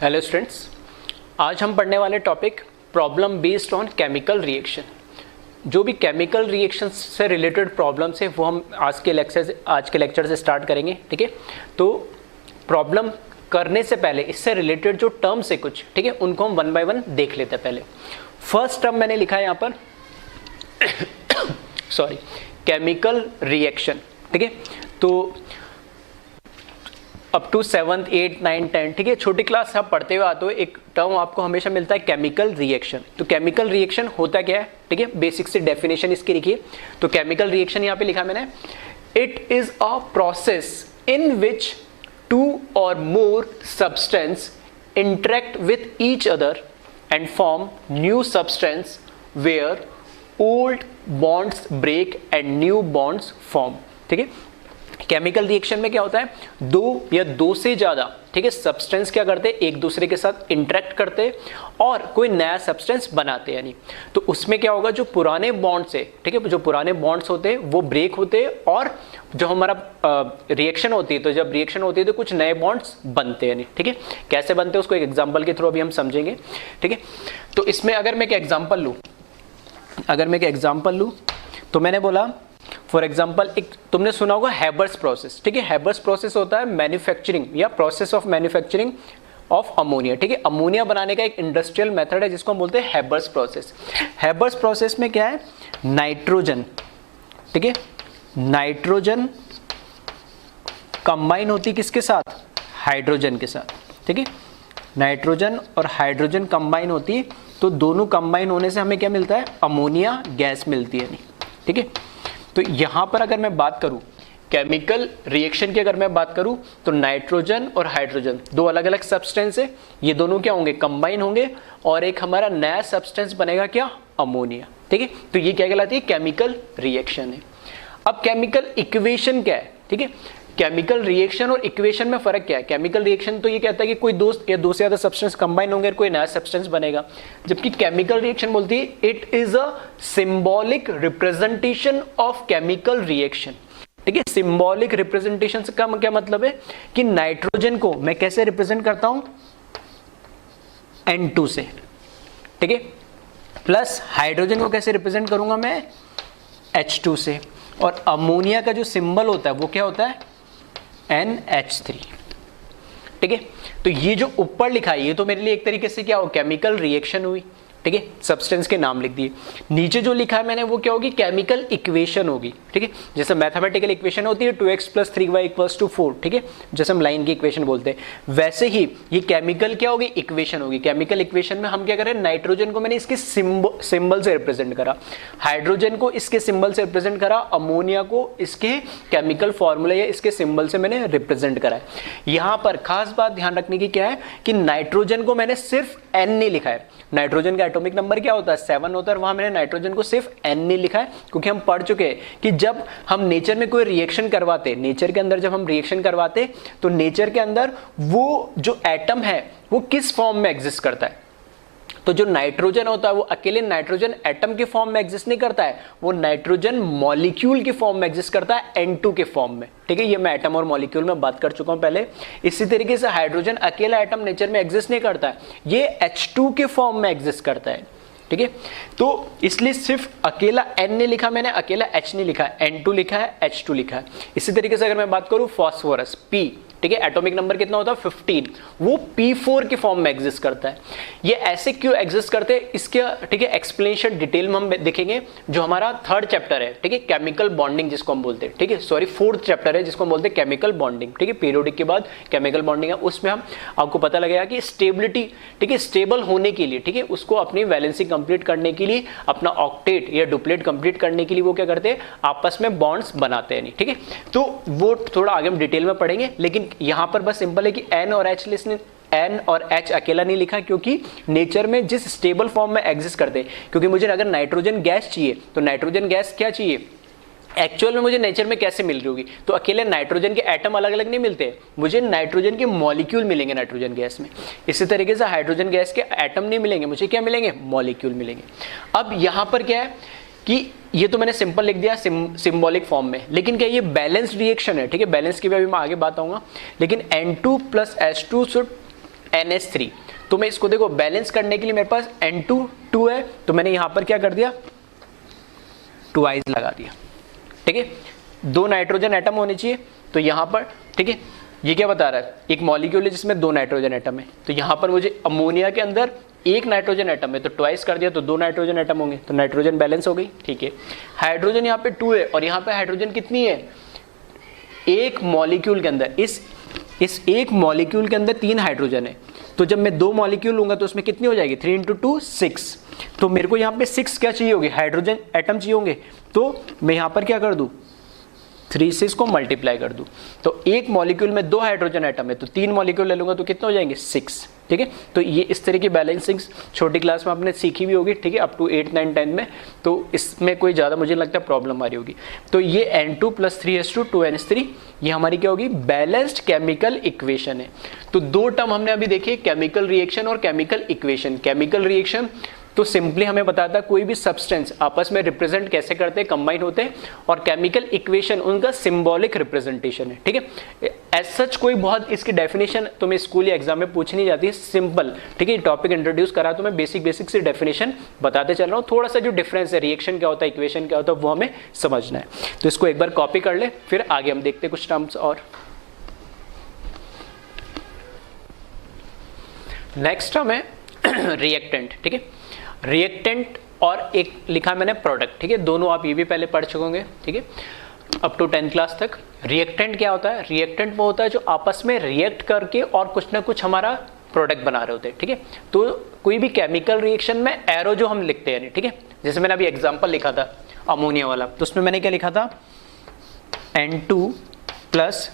Hello students, आज हम पढ़ने वाले topic problem based on chemical reaction. जो भी केमिकल रिएक्शन से रिलेटेड प्रॉब्लम्स है वो हम आज के लेक्चर से स्टार्ट करेंगे। ठीक है, तो प्रॉब्लम करने से पहले इससे रिलेटेड जो टर्म्स है कुछ, ठीक है, उनको हम वन बाय वन देख लेते हैं। पहले फर्स्ट टर्म मैंने लिखा है यहाँ पर सॉरी, केमिकल रिएक्शन। ठीक है, तो up to 7th 8th 9th 10th, ठीक है, छोटी क्लास आप पढ़ते हुए आते हो, एक टर्म आपको हमेशा मिलता है केमिकल रिएक्शन। तो केमिकल रिएक्शन होता क्या है, ठीक है, बेसिक से डेफिनेशन इसकी लिखिए। तो केमिकल रिएक्शन यहाँ पे लिखा मैंने, it is a process in which two or more substance interact with each other and form new substance where old bonds break and new bonds form. ठीक है, केमिकल रिएक्शन में क्या होता है, दो या दो से ज्यादा, ठीक है, सब्सटेंस क्या करते हैं, एक दूसरे के साथ इंटरेक्ट करते हैं और कोई नया सब्सटेंस बनाते हैं। यानी तो उसमें क्या होगा, जो पुराने बॉन्ड्स है, ठीक है, जो पुराने बॉन्ड्स होते हैं वो ब्रेक होते हैं और जो हमारा रिएक्शन होती है, तो जब रिएक्शन होती है तो कुछ नए बॉन्ड्स बनते हैं। ठीक है, कैसे बनते हैं उसको एक एग्जाम्पल के थ्रू अभी हम समझेंगे। ठीक है, तो इसमें अगर मैं एक एग्जाम्पल लूँ, तो मैंने बोला फॉर एग्जाम्पल, एक तुमने सुना होगा हैबर्स प्रोसेस। ठीक है, हैबर्स प्रोसेस होता है मैन्युफैक्चरिंग या process of manufacturing of ammonia. ठीक है, अमोनिया बनाने का एक इंडस्ट्रियल मेथड है जिसको हम बोलते हैं हैबर्स प्रोसेस। हैबर्स प्रोसेस में क्या है, नाइट्रोजन, ठीक है, नाइट्रोजन कंबाइन होती किसके साथ, हाइड्रोजन के साथ। ठीक है, नाइट्रोजन और हाइड्रोजन कंबाइन होती, तो दोनों कंबाइन होने से हमें क्या मिलता है, अमोनिया गैस मिलती है। ठीक है, तो यहां पर अगर मैं बात करूं केमिकल रिएक्शन की, अगर मैं बात करूं तो नाइट्रोजन और हाइड्रोजन दो अलग अलग सब्सटेंस है, ये दोनों क्या होंगे, कंबाइन होंगे और एक हमारा नया सब्सटेंस बनेगा क्या, अमोनिया। ठीक है, तो ये क्या कहलाती है, केमिकल रिएक्शन है। अब केमिकल इक्वेशन क्या है, ठीक है, केमिकल रिएक्शन और इक्वेशन में फर्क क्या है। केमिकल रिएक्शन तो ये कहता है कि कोई दो या दो से ज्यादा सब्सटेंस कंबाइन होंगे और कोई नया सब्सटेंस बनेगा, जबकि केमिकल रिएक्शन बोलती है it is a symbolic representation of chemical reaction. ठीक है, सिंबॉलिक रिप्रेजेंटेशन का क्या मतलब है कि नाइट्रोजन को मैं कैसे रिप्रेजेंट करता हूं, N2 से, ठीक है, प्लस हाइड्रोजन को कैसे रिप्रेजेंट करूंगा मैं, H2 से, और अमोनिया का जो सिंबल होता है वो क्या होता है, NH3। ठीक है, तो ये जो ऊपर लिखा है ये तो मेरे लिए एक तरीके से क्या हो, केमिकल रिएक्शन हुई। ठीक है, सब्सटेंस के नाम लिख दिए। नीचे जो लिखा है मैंने वो क्या होगी, केमिकल इक्वेशन होगी। ठीक है, जैसे मैथमेटिकल इक्वेशन होती है 2x + 3y = 4, ठीक है, जैसे हम लाइन की इक्वेशन बोलते हैं, वैसे ही ये केमिकल क्या होगी, इक्वेशन होगी। केमिकल इक्वेशन में हम क्या करें, नाइट्रोजन को मैंने इसके सिंबल से रिप्रेजेंट करा, हाइड्रोजन को इसके सिंबल से रिप्रेजेंट करा, अमोनिया को इसके केमिकल फॉर्मूला या इसके सिंबल से मैंने रिप्रेजेंट करा है। यहां पर खास बात ध्यान रखने की क्या है कि नाइट्रोजन को मैंने सिर्फ N नहीं लिखा है। नाइट्रोजन का एटॉमिक नंबर क्या होता है, 7 होता है, वहां मैंने नाइट्रोजन को सिर्फ N नहीं लिखा है, क्योंकि हम पढ़ चुके हैं कि जब हम नेचर में कोई रिएक्शन करवाते, नेचर के अंदर जब हम रिएक्शन करवाते तो नेचर के अंदर वो जो एटम है वो किस फॉर्म में एग्जिस्ट करता है। तो जो नाइट्रोजन होता है वो अकेले नाइट्रोजन एटम के फॉर्म में एग्जिस्ट नहीं करता है, वो नाइट्रोजन मॉलिक्यूल के फॉर्म में एग्जिस्ट करता है, N2 के फॉर्म में। ठीक है, ये मैं एटम और मॉलिक्यूल में बात कर चुका हूं पहले। इसी तरीके से हाइड्रोजन अकेला एटम नेचर में एग्जिस्ट नहीं करता है, ये H2 के फॉर्म में एग्जिस्ट करता है। ठीक है, तो इसलिए सिर्फ अकेला N नहीं लिखा मैंने, अकेला H नहीं लिखा है, N2 लिखा है, H2 लिखा है। इसी तरीके से अगर मैं बात करूं फास्फोरस, P, ठीक है, एटॉमिक नंबर कितना होता है, 15, वो P4 के फॉर्म में एग्जिस्ट करता है। ये ऐसे क्यों एग्जिस्ट करते हैं, इसके ठीक है एक्सप्लेनेशन डिटेल में हम देखेंगे, जो हमारा 3rd चैप्टर है, ठीक है, केमिकल बॉन्डिंग जिसको हम बोलते हैं। ठीक है, सॉरी 4th चैप्टर है जिसको हम बोलते हैं केमिकल बॉन्डिंग। ठीक है, पीरियोडिक के बाद केमिकल बॉन्डिंग है, उसमें हम आपको पता लगेगा कि स्टेबिलिटी, ठीक है, स्टेबल होने के लिए, ठीक है, उसको अपनी वैलेंसी कंप्लीट करने के लिए, अपना ऑक्टेट या डुप्लेट कंप्लीट करने के लिए वो क्या करते हैं, आपस में बॉन्ड्स बनाते हैं। ठीक है, तो वो थोड़ा आगे हम डिटेल में पढ़ेंगे, लेकिन यहां पर बस सिंपल है कि N और H लिस्ट, N और H अकेला नहीं लिखा, क्योंकि नेचर में जिस स्टेबल फॉर्म में एग्जिस्ट करते हैं, क्योंकि मुझे अगर नाइट्रोजन गैस चाहिए तो नाइट्रोजन गैस क्या चाहिए, एक्चुअल में मुझे नेचर में कैसे मिल रही होगी, तो अकेले नाइट्रोजन के एटम अलग अलग नहीं मिलते, मुझे नाइट्रोजन के मॉलिक्यूल मिलेंगे नाइट्रोजन गैस में। इसी तरीके से हाइड्रोजन गैस के एटम नहीं मिलेंगे, मुझे क्या मिलेंगे, मॉलिक्यूल मिलेंगे। अब यहां पर क्या है कि ये तो मैंने सिंपल लिख दिया सिंबॉलिक फॉर्म में, लेकिन क्या ये बैलेंस्ड रिएक्शन है, ठीक है, बैलेंस की भी अभी मैं आगे बात आऊंगा, लेकिन N2 + H2 शुड NH3। तो मैं इसको देखो बैलेंस करने के लिए मेरे पास N2 2 है, तो मैंने यहां पर क्या कर दिया, ट्वाइस लगा दिया। ठीक है, 2 नाइट्रोजन एटम होने चाहिए, तो यहां पर ठीक है, ये क्या बता रहा है, एक मॉलिक्यूल है जिसमें 2 नाइट्रोजन एटम है, तो यहां पर मुझे अमोनिया के अंदर 1 नाइट्रोजन एटम है, तो ट्वाइस कर दिया तो 2 नाइट्रोजन एटम होंगे, तो नाइट्रोजन बैलेंस हो गई। ठीक है, हाइड्रोजन यहाँ पे 2 है और यहाँ पे हाइड्रोजन कितनी है, एक मॉलिक्यूल के अंदर, इस एक मॉलिक्यूल के अंदर 3 हाइड्रोजन है, तो जब मैं 2 मॉलिक्यूल लूंगा तो उसमें कितनी हो जाएगी, 3 × 2 6, तो मेरे को यहाँ पे 6 क्या चाहिए होगी, हाइड्रोजन एटम चाहिए होंगे, तो मैं यहाँ पर क्या कर दूँ, 3 से इसको मल्टीप्लाई कर दूं, तो एक मॉलिक्यूल में 2 हाइड्रोजन एटम है, तो 3 मॉलिक्यूल ले लूंगा तो कितने हो जाएंगे, 6। ठीक है, तो ये इस तरह की बैलेंसिंग छोटी क्लास में आपने सीखी भी होगी। ठीक है, अप टू 8, 9, 10 में, तो इसमें कोई ज़्यादा मुझे लगता है प्रॉब्लम आ रही होगी। तो ये N2 + 3s2 2NH3 ये हमारी क्या होगी, बैलेंस्ड केमिकल इक्वेशन है। तो 2 टर्म हमने अभी देखे, केमिकल रिएक्शन और केमिकल इक्वेशन। केमिकल रिएक्शन तो सिंपली हमें बताता है कोई भी सब्सटेंस आपस में रिप्रेजेंट कैसे करते हैं, कंबाइन होते हैं, और केमिकल इक्वेशन उनका सिंबॉलिक रिप्रेजेंटेशन है। ठीक है, एज सच कोई बहुत इसकी डेफिनेशन तुम्हें स्कूल या एग्जाम में पूछी नहीं जाती है, सिंपल। ठीक है, टॉपिक इंट्रोड्यूस करा तो मैं बेसिक से डेफिनेशन बताते चल रहा हूँ, थोड़ा सा जो डिफरेंस है, रिएक्शन क्या होता है, इक्वेशन क्या होता है, वो हमें समझना है। तो इसको एक बार कॉपी कर ले, फिर आगे हम देखते हैं कुछ टर्म्स और। नेक्स्ट टर्म है रिएक्टेंट। ठीक है, रिएक्टेंट और एक लिखा मैंने प्रोडक्ट। ठीक है, दोनों आप ये भी पहले पढ़ चुके होंगे। ठीक है, अप टू 10th क्लास तक। रिएक्टेंट क्या होता है, रिएक्टेंट वो होता है जो आपस में रिएक्ट करके और कुछ ना कुछ हमारा प्रोडक्ट बना रहे होते हैं। ठीक है, तो कोई भी केमिकल रिएक्शन में एरो जो हम लिखते हैं, ठीक है, जैसे मैंने अभी एग्जांपल लिखा था अमोनिया वाला, तो उसमें मैंने क्या लिखा था, N2 +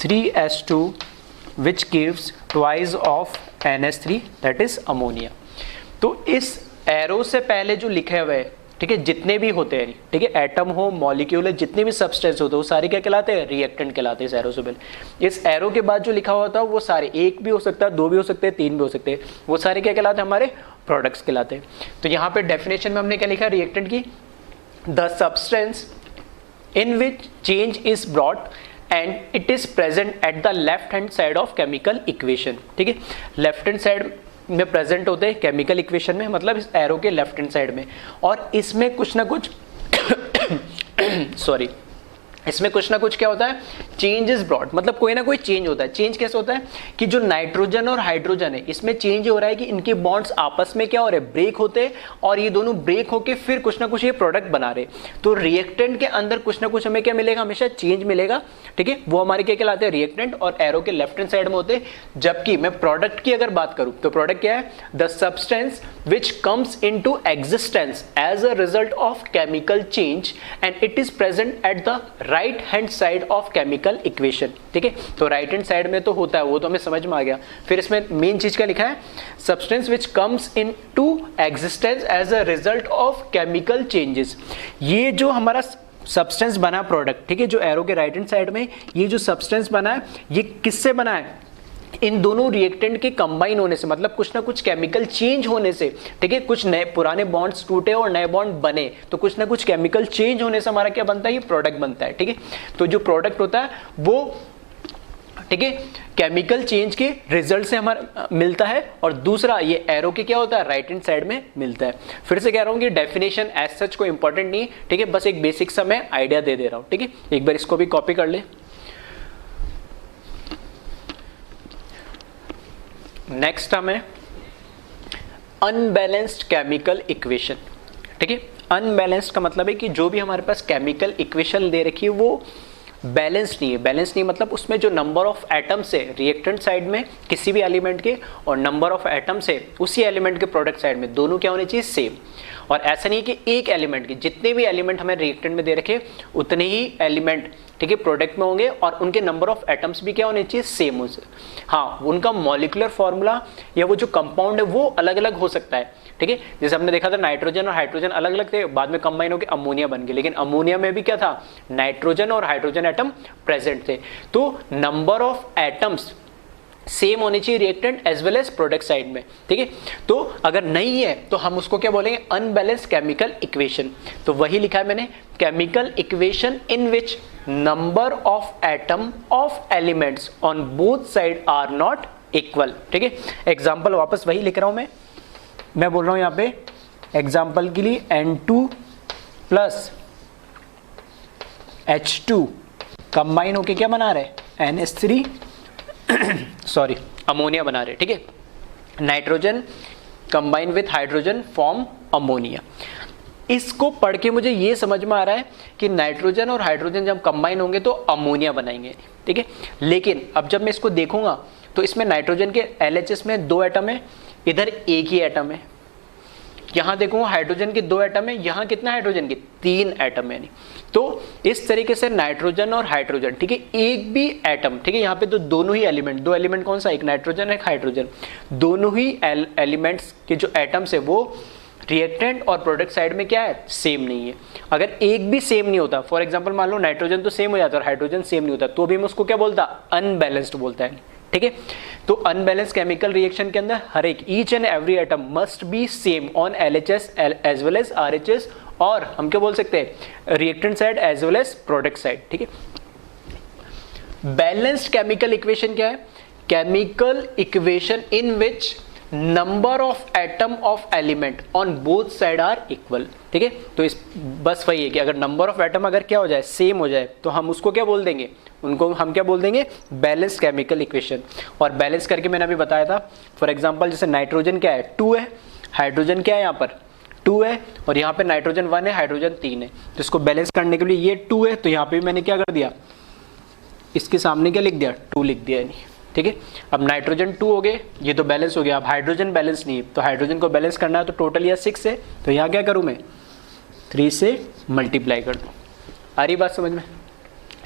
3s2 which gives twice of NH3 that is ammonia। तो इस एरो से पहले जो लिखे हुए हैं, ठीक है, जितने भी होते हैं, ठीक है, एटम हो, मॉलिक्यूल है, जितने भी सब्सटेंस होते हैं, वो सारे क्या कहलाते हैं, रिएक्टेंट कहलाते हैं इस एरो से पहले। इस एरो के बाद जो लिखा हुआ था वो सारे, 1 भी हो सकता है, 2 भी हो सकते हैं, 3 भी हो सकते हैं, वो सारे क्या कहलाते हैं, हमारे प्रोडक्ट्स कहलाते हैं। तो यहाँ पे डेफिनेशन में हमने क्या लिखा रिएक्टेंट की, the substance in which change is brought and it is present at the left hand side of chemical equation. ठीक है, लेफ्ट हैंड साइड में प्रेजेंट होते हैं केमिकल इक्वेशन में, मतलब इस एरो के लेफ्ट हैंड साइड में, और इसमें कुछ ना कुछ सॉरी, इसमें कुछ ना कुछ क्या होता है, चेंज इज ब्रॉट, मतलब कोई ना कोई चेंज होता है। चेंज कैसे होता है कि जो नाइट्रोजन और हाइड्रोजन है, इसमें चेंज हो रहा है कि इनके बॉन्ड्स आपस में क्या हो रहे हैं, ब्रेक होते हैं, और ये दोनों ब्रेक होके फिर कुछ ना कुछ ये प्रोडक्ट बना रहे। तो रिएक्टेंट के अंदर कुछ ना कुछ हमें क्या मिलेगा, हमेशा चेंज मिलेगा। ठीक है, वो हमारे क्या कहलाते हैं, रिएक्टेंट, और एरो के लेफ्ट हैंड साइड में होते हैं। जबकि मैं प्रोडक्ट की अगर बात करूं तो प्रोडक्ट क्या है, the substance which comes into existence as a result of chemical change and it is present at the right hand side of chemical equation. ठीक है, तो राइट हैंड साइड में तो होता है, वो तो हमें समझ में आ गया। फिर इसमें मेन चीज क्या लिखा है, substance which comes into existence as a result of chemical changes. ये जो हमारा सब्सटेंस बना प्रोडक्ट, ठीक है, जो एरो के राइट हैंड साइड में ये जो सब्सटेंस बना है, ये किससे बना है, इन दोनों रिएक्टेंट के कंबाइन होने से, मतलब कुछ ना कुछ केमिकल चेंज होने से। ठीक है, कुछ नए पुराने बॉन्ड्स टूटे और नए बॉन्ड बने, तो कुछ ना कुछ केमिकल चेंज होने से हमारा क्या बनता है, ये प्रोडक्ट बनता है। ठीक है, तो जो प्रोडक्ट होता है वो, ठीक है, केमिकल चेंज के रिजल्ट से हमारा मिलता है, और दूसरा ये एरो के क्या होता है, राइट हैंड साइड में मिलता है। फिर से कह रहा हूं कि डेफिनेशन एज सच कोई इंपॉर्टेंट नहीं, ठीक है, बस एक बेसिक सा मैं आइडिया दे रहा हूं। ठीक है, एक बार इसको भी कॉपी कर ले। नेक्स्ट टर्म है अनबैलेंस्ड केमिकल इक्वेशन। ठीक है, अनबैलेंस्ड का मतलब है कि जो भी हमारे पास केमिकल इक्वेशन दे रखी है वो बैलेंस नहीं है। बैलेंस नहीं मतलब उसमें जो नंबर ऑफ एटम्स है रिएक्टेंट साइड में किसी भी एलिमेंट के, और नंबर ऑफ एटम्स है उसी एलिमेंट के प्रोडक्ट साइड में, दोनों क्या होने चाहिए, सेम। और ऐसा नहीं कि एक एलिमेंट के जितने भी एलिमेंट हमें रिएक्टेंट में दे रखे उतने ही एलिमेंट, ठीक है, प्रोडक्ट में होंगे, और उनके नंबर ऑफ एटम्स भी क्या होने चाहिए, सेम हो। हाँ, उनका मॉलिक्यूलर फॉर्मूला या वो जो कंपाउंड है वो अलग अलग हो सकता है। ठीक है, जैसे हमने देखा था नाइट्रोजन और हाइड्रोजन अलग अलग थे, बाद में कंबाइन होकर अमोनिया बन गए, लेकिन अमोनिया में भी क्या था, नाइट्रोजन और हाइड्रोजन एटम प्रेजेंट थे। तो नंबर ऑफ एटम्स सेम होने चाहिए reactant as well as product side में। ठीक है, तो अगर नहीं है तो हम उसको क्या बोलेंगे, अनबैलेंस्ड केमिकल इक्वेशन। तो वही लिखा है मैंने, chemical equation in which number of atom of elements on both side are not equal. ठीक है, एग्जाम्पल वापस वही लिख रहा हूं मैं बोल रहा हूं यहाँ पे एग्जाम्पल के लिए N2 प्लस H2 कंबाइन होके क्या बना रहे NH3 सॉरी अमोनिया बना रहे। ठीक है, nitrogen combine with hydrogen form ammonia. इसको पढ़ के मुझे ये समझ में आ रहा है कि नाइट्रोजन और हाइड्रोजन जब कंबाइन होंगे तो अमोनिया बनाएंगे। ठीक है, लेकिन अब जब मैं इसको देखूंगा तो इसमें नाइट्रोजन के LHS में 2 एटम है, इधर एक ही एटम है। यहां देखूंगा हाइड्रोजन के 2 एटम है, यहां कितना हाइड्रोजन के 3 एटम है। नहीं तो इस तरीके से नाइट्रोजन और हाइड्रोजन, ठीक है, एक भी एटम, ठीक है, यहाँ पे तो दोनों ही एलिमेंट, 2 एलिमेंट कौन सा, एक नाइट्रोजन एक हाइड्रोजन, दोनों ही एलिमेंट्स के जो एटम्स है वो रिएक्टेंट और प्रोडक्ट साइड में क्या है, सेम नहीं है। अगर एक भी सेम नहीं होता, फॉर एग्जांपल मान लो नाइट्रोजन तो सेम हो जाता और हाइड्रोजन सेम नहीं होता, तो भी हम उसको क्या बोलता, अनबैलेंस्ड बोलता है। ठीक है, तो अनबैलेंस केमिकल रिएक्शन के अंदर हर एक each and every atom must be same on LHS as well as RHS, और हम क्या बोल सकते हैं reactant side as well as product side. ठीक है, बैलेंस्ड केमिकल इक्वेशन क्या है, chemical equation in which number of atom of element on both side are equal. ठीक है, तो इस बस वही है कि अगर नंबर ऑफ एटम अगर क्या हो जाए, सेम हो जाए, तो हम उसको क्या बोल देंगे, उनको हम क्या बोल देंगे, बैलेंस केमिकल इक्वेशन। और बैलेंस करके मैंने अभी बताया था, फॉर एग्जांपल जैसे नाइट्रोजन क्या है 2 है, हाइड्रोजन क्या है यहाँ पर 2 है, और यहाँ पे नाइट्रोजन 1 है, हाइड्रोजन 3 है, तो इसको बैलेंस करने के लिए ये 2 है, तो यहाँ पे मैंने क्या कर दिया, इसके सामने क्या लिख दिया, 2 लिख दिया। नहीं ठीक है, अब नाइट्रोजन 2 हो गए, ये तो बैलेंस हो गया। अब हाइड्रोजन बैलेंस नहीं है, तो हाइड्रोजन को बैलेंस करना है तो टोटल यह 6 है, तो यहाँ क्या करूँ मैं 3 से मल्टीप्लाई कर दूँ। आ रही बात समझ में?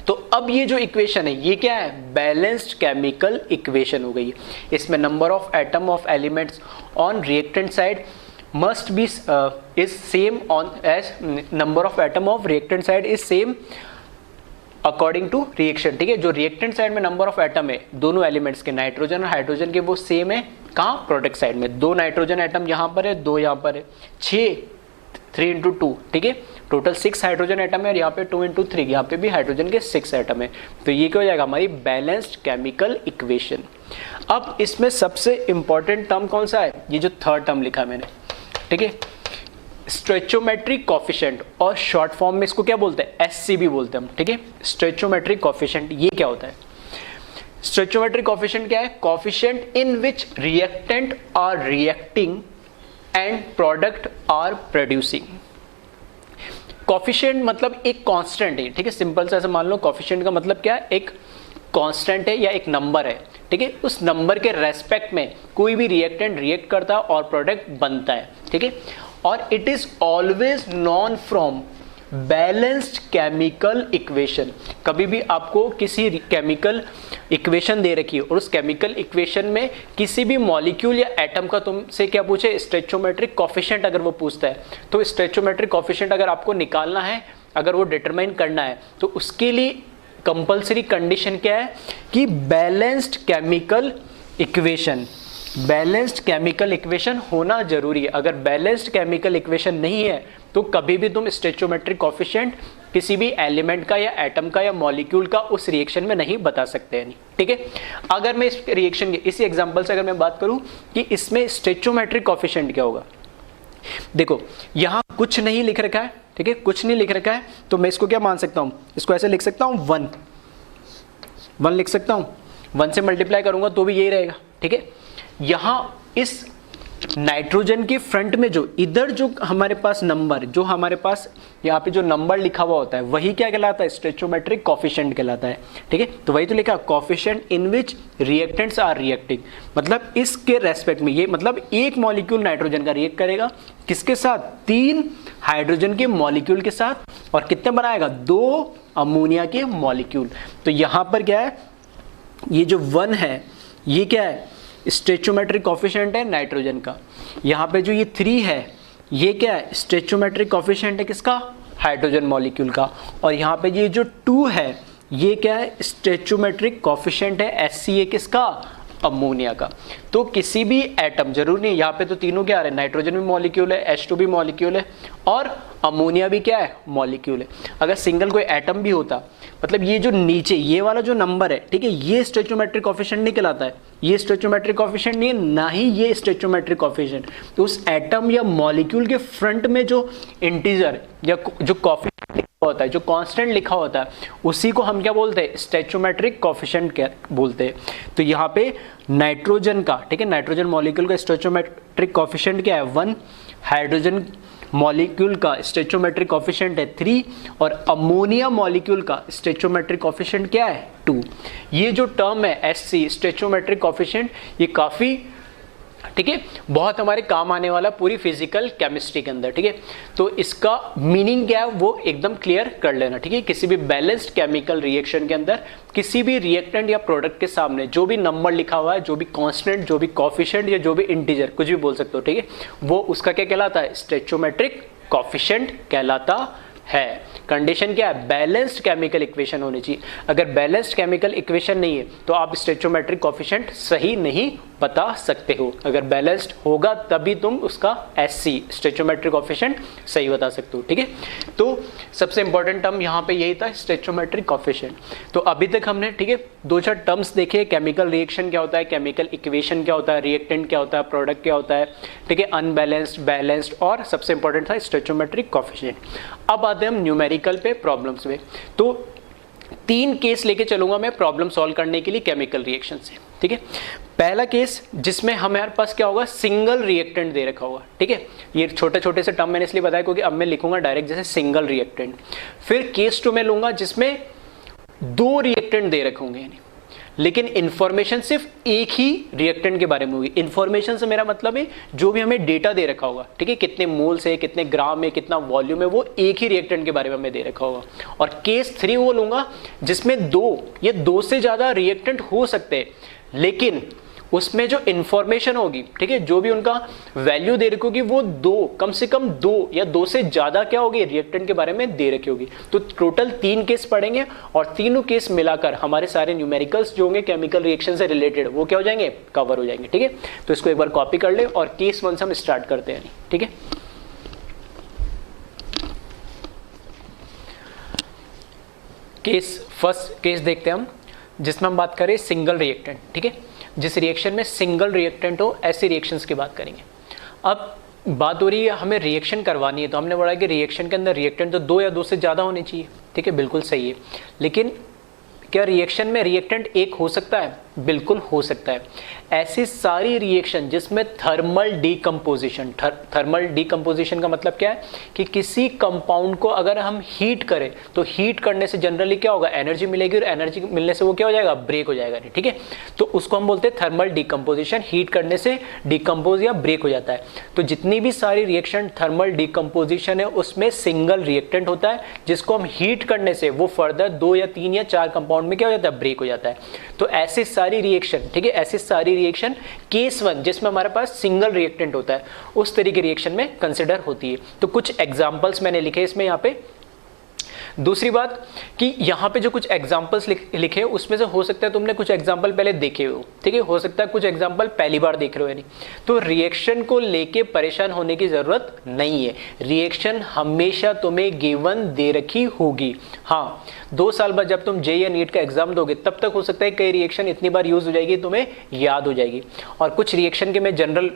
तो अब ये जो इक्वेशन है ये क्या है, बैलेंस्ड केमिकल इक्वेशन हो गई है। इसमें number of atom of elements on reactant side must be is same on as number of atom of reactant side is same according to reaction. ठीक है, जो रिएक्टेंट साइड में नंबर ऑफ एटम है दोनों एलिमेंट्स के, nitrogen और hydrogen के, वो सेम है कहाँ, प्रोडक्ट साइड में। 2 नाइट्रोजन एटम यहाँ पर है, 2 यहाँ पर है, 6 3 into 2। ठीक है, टोटल 6 हाइड्रोजन एटम है, और यहाँ पे 2 into 3, यहाँ पे भी हाइड्रोजन के 6 एटम है। तो ये क्या हो जाएगा, हमारी बैलेंस्ड केमिकल इक्वेशन। अब इसमें सबसे इंपॉर्टेंट टर्म कौन सा है, ये जो थर्ड टर्म लिखा मैंने। ठीक है, स्टोइचियोमेट्रिक कोफिशिएंट, और शॉर्ट फॉर्म में इसको क्या बोलते हैं, SCB बोलते हैं हम। ठीक है, स्टोइचियोमेट्रिक कोफिशिएंट ये क्या होता है, स्टोइचियोमेट्रिक कोफिशिएंट क्या है, coefficient in which reactant are reacting and product are producing. Coefficient मतलब एक कांस्टेंट है। ठीक है, सिंपल से ऐसे मान लो, कोफिशिएंट का मतलब क्या है, एक कांस्टेंट है या एक नंबर है। ठीक है, उस नंबर के रेस्पेक्ट में कोई भी रिएक्टेंट रिएक्ट करता है और प्रोडक्ट बनता है। ठीक है, और it is always non from balanced chemical equation. कभी भी आपको किसी केमिकल इक्वेशन दे रखी है और उस केमिकल इक्वेशन में किसी भी मॉलिक्यूल या एटम का तुमसे क्या पूछे, स्टोइचियोमेट्रिक कोफिशिएंट अगर वो पूछता है, तो स्टोइचियोमेट्रिक कोफिशिएंट अगर आपको निकालना है, अगर वो डिटरमाइन करना है, तो उसके लिए कंपल्सरी कंडीशन क्या है कि balanced chemical equation, balanced chemical equation होना जरूरी है। अगर बैलेंस्ड केमिकल इक्वेशन नहीं है तो कभी भी तुम स्टोइचियोमेट्रिक कोफिशिएंट किसी भी एलिमेंट का या एटम का या मॉलिक्यूल का उस रिएक्शन में नहीं बता सकते हैं। ठीक है, अगर मैं इस रिएक्शन के इसी एग्जांपल से अगर मैं बात करूं कि इसमें स्टोइचियोमेट्रिक कोफिशिएंट क्या होगा, देखो यहां कुछ नहीं लिख रखा है। ठीक है, कुछ नहीं लिख रखा है, तो मैं इसको क्या मान सकता हूं, इसको ऐसे लिख सकता हूं 1 लिख सकता हूं, 1 से मल्टीप्लाई करूंगा तो भी यही रहेगा। ठीक है, यहां इस नाइट्रोजन के फ्रंट में जो इधर जो हमारे पास नंबर, जो हमारे पास यहाँ पे जो नंबर लिखा हुआ होता है वही क्या कहलाता है, स्टोइचियोमेट्रिक कोफिशिएंट कहलाता है। ठीक है, तो वही तो लिखा, coefficient in which reactants are reacting, मतलब इसके रेस्पेक्ट में, ये मतलब एक मॉलिक्यूल नाइट्रोजन का रिएक्ट करेगा किसके साथ, 3 हाइड्रोजन के मॉलिक्यूल के साथ, और कितने बनाएगा, 2 अमोनिया के मॉलिक्यूल। तो यहाँ पर क्या है, ये जो 1 है ये क्या है, स्टोइचियोमेट्रिक कोफिशिएंट है नाइट्रोजन का। यहाँ पे जो ये 3 है ये क्या है, स्टोइचियोमेट्रिक कोफिशिएंट है किसका, हाइड्रोजन मॉलिक्यूल का। और यहाँ पे ये जो 2 है ये क्या है, स्टोइचियोमेट्रिक कोफिशिएंट है SCA किसका, अमोनिया का। तो किसी भी एटम, जरूर नहीं यहाँ पे तो तीनों क्या आ रहे हैं, नाइट्रोजन भी मॉलिक्यूल है, H2 भी मॉलिक्यूल है और अमोनिया भी क्या है, मॉलिक्यूल है। अगर सिंगल कोई एटम भी होता, मतलब ये जो नीचे ये वाला जो नंबर है, ठीक है, ये स्टोइचोमेट्रिक कोफिशिएंट नहीं कहलाता है, ये स्टोइचोमेट्रिक कोफिशिएंट नहीं है, ना ही ये स्टोइचोमेट्रिक कोफिशिएंट। तो उस एटम या मॉलिक्यूल के फ्रंट में जो इंटीजर या जो कोफिशिएंट लिखा होता है, जो कांस्टेंट लिखा होता है, उसी को हम क्या बोलते हैं, स्टोइचोमेट्रिक कोफिशिएंट क्या बोलते हैं। तो यहाँ पे नाइट्रोजन का, ठीक है, नाइट्रोजन मॉलिक्यूल का स्टोइचोमेट्रिक कोफिशिएंट क्या है, 1, हाइड्रोजन मॉलिक्यूल का स्टोइचोमेट्रिक कोफिशिएंट है 3 और अमोनिया मॉलिक्यूल का स्टोइचोमेट्रिक कोफिशिएंट क्या है, 2। ये जो टर्म है SC स्टोइचोमेट्रिक कोफिशिएंट, ये काफी, ठीक है, बहुत हमारे काम आने वाला पूरी फिजिकल केमिस्ट्री के अंदर, ठीक है। तो इसका मीनिंग क्या है वो एकदम क्लियर कर लेना, ठीक है। किसी भी बैलेंस्ड केमिकल रिएक्शन के अंदर किसी भी रिएक्टेंट या प्रोडक्ट के सामने जो भी नंबर लिखा हुआ है, जो भी कांस्टेंट, जो भी कोफिशिएंट या जो भी इंटीजर, कुछ भी बोल सकते हो, ठीक है, वो उसका क्या कहलाता है, स्टोइचोमेट्रिक कोफिशिएंट कहलाता है। कंडीशन क्या है, बैलेंस्ड केमिकल इक्वेशन होनी चाहिए। अगर बैलेंस्ड केमिकल इक्वेशन नहीं है तो आप स्टोइचोमेट्रिक कोफिशिएंट सही नहीं बता सकते हो। अगर बैलेंस्ड होगा तभी तुम उसका SC स्टोइचोमेट्रिक कोफिशिएंट सही बता सकते हो, ठीक है। तो सबसे इंपॉर्टेंट टर्म यहाँ पे यही था, स्टोइचोमेट्रिक कोफिशिएंट। तो अभी तक हमने, ठीक है, 2-4 टर्म्स देखे, केमिकल रिएक्शन क्या होता है, केमिकल इक्वेशन क्या होता है, रिएक्टेंट क्या होता है, प्रोडक्ट क्या होता है, ठीक है, अनबैलेंस्ड, बैलेंस्ड और सबसे इंपॉर्टेंट था स्टोइचोमेट्रिक कोफिशिएंट। अब आते हैं हम न्यूमेरिकल पे, प्रॉब्लम्स में। तो 3 केस लेके चलूंगा मैं प्रॉब्लम सॉल्व करने के लिए केमिकल रिएक्शन से, ठीक है। पहला केस जिसमें हमारे पास क्या होगा, सिंगल रिएक्टेंट दे रखा होगा, ठीक है। ये छोटे छोटे से टर्म मैंने इसलिए बताया क्योंकि अब मैं लिखूंगा डायरेक्ट जैसे सिंगल रिएक्टेंट। फिर केस 2 में लूंगा जिसमें 2 रिएक्टेंट दे रखे होंगे, लेकिन इंफॉर्मेशन सिर्फ एक ही रिएक्टेंट के बारे में होगी। इंफॉर्मेशन से मेरा मतलब है जो भी हमें डेटा दे रखा होगा, ठीक है, कितने मोल्स है, कितने ग्राम है, कितना वॉल्यूम है, वो एक ही रिएक्टेंट के बारे में हमें दे रखा होगा। और केस 3 वो लूंगा जिसमें 2 या 2 से ज्यादा रिएक्टेंट हो सकते हैं, लेकिन उसमें जो इंफॉर्मेशन होगी, ठीक है, जो भी उनका वैल्यू दे रखी होगी वो 2, कम से कम 2 या 2 से ज्यादा क्या होगी, रिएक्टेंट के बारे में दे रखी होगी। तो टोटल 3 केस पढ़ेंगे और तीनों केस मिलाकर हमारे सारे न्यूमेरिकल्स जो होंगे केमिकल रिएक्शन से रिलेटेड वो क्या हो जाएंगे, कवर हो जाएंगे, ठीक है। तो इसको एक बार कॉपी कर ले और केस 1 से हम स्टार्ट करते हैं, ठीक है। फर्स्ट केस देखते हैं हम, जिसमें हम बात करें सिंगल रिएक्टेंट, ठीक है। जिस रिएक्शन में सिंगल रिएक्टेंट हो ऐसे रिएक्शंस की बात करेंगे। अब बात हो रही है हमें रिएक्शन करवानी है, तो हमने बोला कि रिएक्शन के अंदर रिएक्टेंट तो 2 या 2 से ज़्यादा होने चाहिए, ठीक है, बिल्कुल सही है। लेकिन क्या रिएक्शन में रिएक्टेंट एक हो सकता है, बिल्कुल हो सकता है। ऐसी सारी रिएक्शन जिसमें थर्मल डीकंपोजिशन, थर्मल डीकंपोजिशन का मतलब क्या है कि किसी कंपाउंड को अगर हम हीट करें तो हीट करने से जनरली क्या होगा, एनर्जी मिलेगी और एनर्जी मिलने से वो क्या हो जाएगा, ब्रेक हो जाएगा, ठीक है। तो उसको हम बोलते हैं थर्मल डीकंपोजिशन, हीट करने से डीकंपोज या ब्रेक हो जाता है। तो जितनी भी सारी रिएक्शन थर्मल डीकंपोजिशन है उसमें सिंगल रिएक्टेंट होता है जिसको हम हीट करने से वो फर्दर 2 या 3 या 4 कंपाउंड में क्या हो जाता है, ब्रेक हो जाता है। तो ऐसे सारी रिएक्शन, ठीक है, ऐसी सारी रिएक्शन केस 1 जिसमें हमारे पास सिंगल रिएक्टेंट होता है उस तरीके रिएक्शन में कंसिडर होती है। तो कुछ एग्जांपल्स मैंने लिखे इसमें यहाँ पे। दूसरी बात कि यहाँ पे जो कुछ एग्जाम्पल्स लिखे उसमें से हो सकता है तुमने कुछ एग्जाम्पल पहले देखे हो, ठीक है, हो सकता है कुछ एग्जाम्पल पहली बार देख रहे हो, यानी तो रिएक्शन को लेके परेशान होने की जरूरत नहीं है। रिएक्शन हमेशा तुम्हें गिवन दे रखी होगी। हाँ, 2 साल बाद जब तुम जेईई या नीट का एग्जाम दोगे तब तक हो सकता है कई रिएक्शन इतनी बार यूज हो जाएगी तुम्हें याद हो जाएगी। और कुछ रिएक्शन के मैं जनरल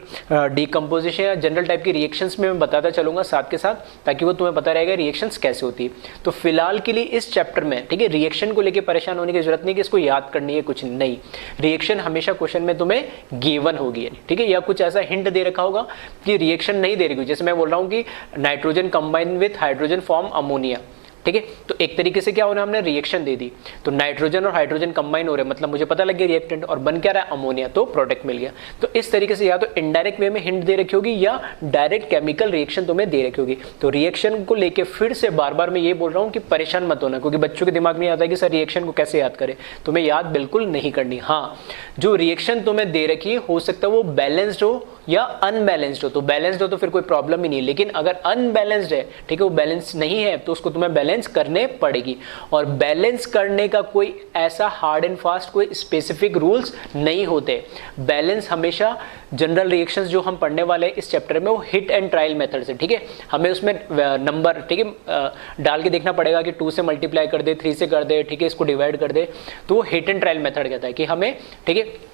डीकम्पोजिशन या जनरल टाइप की रिएक्शंस में मैं बताता चलूंगा साथ के साथ, ताकि वो तुम्हें पता रहेगा रिएक्शंस कैसे होती है। तो फिलहाल के लिए इस चैप्टर में, ठीक है, रिएक्शन को लेके परेशान होने की जरूरत नहीं कि इसको याद करनी है, कुछ नहीं। रिएक्शन हमेशा क्वेश्चन में तुम्हें गिवन होगी, ठीक है, या कुछ ऐसा हिंट दे रखा होगा कि रिएक्शन नहीं दे रही। जैसे मैं बोल रहा हूँ कि nitrogen combine with hydrogen form ammonia, ठीक है, तो एक तरीके से क्या हो रहा है, हमने रिएक्शन दे दी तो नाइट्रोजन और हाइड्रोजन कंबाइन हो रहे हैं, मतलब मुझे पता लग गया रिएक्टेंट और बन क्या रहा है, अमोनिया, तो प्रोडक्ट मिल गया। तो इस तरीके से या तो इनडायरेक्ट वे में हिंट दे रखी होगी या डायरेक्ट केमिकल रिएक्शन तुम्हें दे रखी होगी। तो रिएक्शन को लेके फिर से बार बार मैं ये बोल रहा हूँ कि परेशान मत होना, क्योंकि बच्चों के दिमाग में आता है कि सर रिएक्शन को कैसे याद करें, तुम्हें याद बिल्कुल नहीं करनी। हाँ, जो रिएक्शन तुम्हें दे रखी है हो सकता है वो बैलेंस्ड हो या अनबैलेंस्ड हो। तो बैलेंस्ड हो तो फिर कोई प्रॉब्लम ही नहीं, लेकिन अगर अनबैलेंस्ड है, ठीक है, वो बैलेंस नहीं है तो उसको तुम्हें बैलेंस बैलेंस करने पड़ेगी। और बैलेंस करने का कोई ऐसा हार्ड एंड फास्ट कोई स्पेसिफिक रूल्स नहीं होते। बैलेंस हमेशा जनरल रिएक्शंस जो हम पढ़ने वाले हैं इस चैप्टर में वो हिट एंड ट्रायल मेथड से, ठीक है, हमें उसमें नंबर, ठीक है, डाल के देखना पड़ेगा कि 2 से मल्टीप्लाई कर दे, 3 से कर दे, ठीक है, इसको डिवाइड कर दे, तो वो हिट एंड ट्रायल मेथड कहता है कि हमें, ठीक है,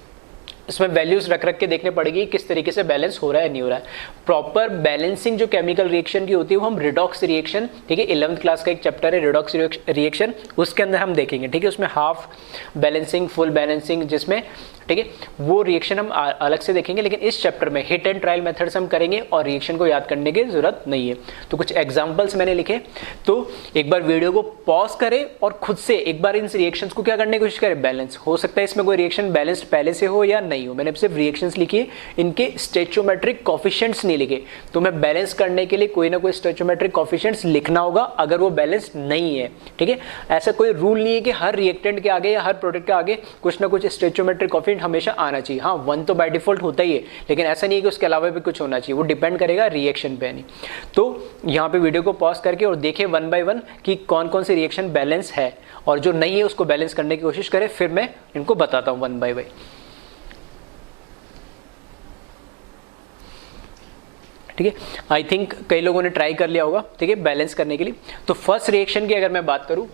इसमें वैल्यूज रख रख के देखने पड़ेगी किस तरीके से बैलेंस हो रहा है नहीं हो रहा है। प्रॉपर बैलेंसिंग जो केमिकल रिएक्शन की होती है वो हम रिडॉक्स रिएक्शन, ठीक है, 11th क्लास का एक चैप्टर है रिडॉक्स रिएक्शन, उसके अंदर हम देखेंगे, ठीक है, उसमें हाफ बैलेंसिंग, फुल बैलेंसिंग, जिसमें, ठीक है, वो रिएक्शन हम अलग से देखेंगे। लेकिन इस चैप्टर में हिट एंड ट्रायल मेथड्स हम करेंगे और रिएक्शन को याद करने की जरूरत नहीं है। तो कुछ एग्जांपल्स मैंने लिखे, तो एक बार वीडियो को पॉज करें और खुद से एक बार इन रिएक्शंस को क्या करने की कोशिश करें, बैलेंस। हो सकता है इसमें कोई रिएक्शन बैलेंस्ड पहले से हो या नहीं हो, मैंने सिर्फ रिएक्शंस लिखी है, इनके स्टोइचियोमेट्रिक कोएफिशिएंट्स नहीं लिखे। तो मैं बैलेंस करने के लिए कोई ना कोई स्टोइचियोमेट्रिक कोएफिशिएंट्स लिखना होगा अगर वो बैलेंस नहीं है, ठीक है। ऐसा कोई रूल नहीं है कि हर रिएक्टेंट के आगे या हर प्रोडक्ट के आगे कुछ ना कुछ स्टोइचियोमेट्रिक कोएफिशिएंट हमेशा आना चाहिए। हाँ, 1 तो बाय डिफॉल्ट होता ही है, लेकिन ऐसा नहीं है कि उसके अलावा भी कुछ होना चाहिए, वो डिपेंड करेगा रिएक्शन पे नहीं। तो यहाँ पे वीडियो को पॉज करके और देखें 1 बाय 1 कि कौन कौन सी रिएक्शन बैलेंस है और जो नहीं है उसको बैलेंस करने की कोशिश करें, फिर मैं इनको बताता हूँ 1 बाय 1। ठीक है, आई थिंक कई लोगों ने ट्राई कर लिया होगा, ठीक है, बैलेंस करने के लिए। तो फर्स्ट रिएक्शन की अगर मैं बात करूं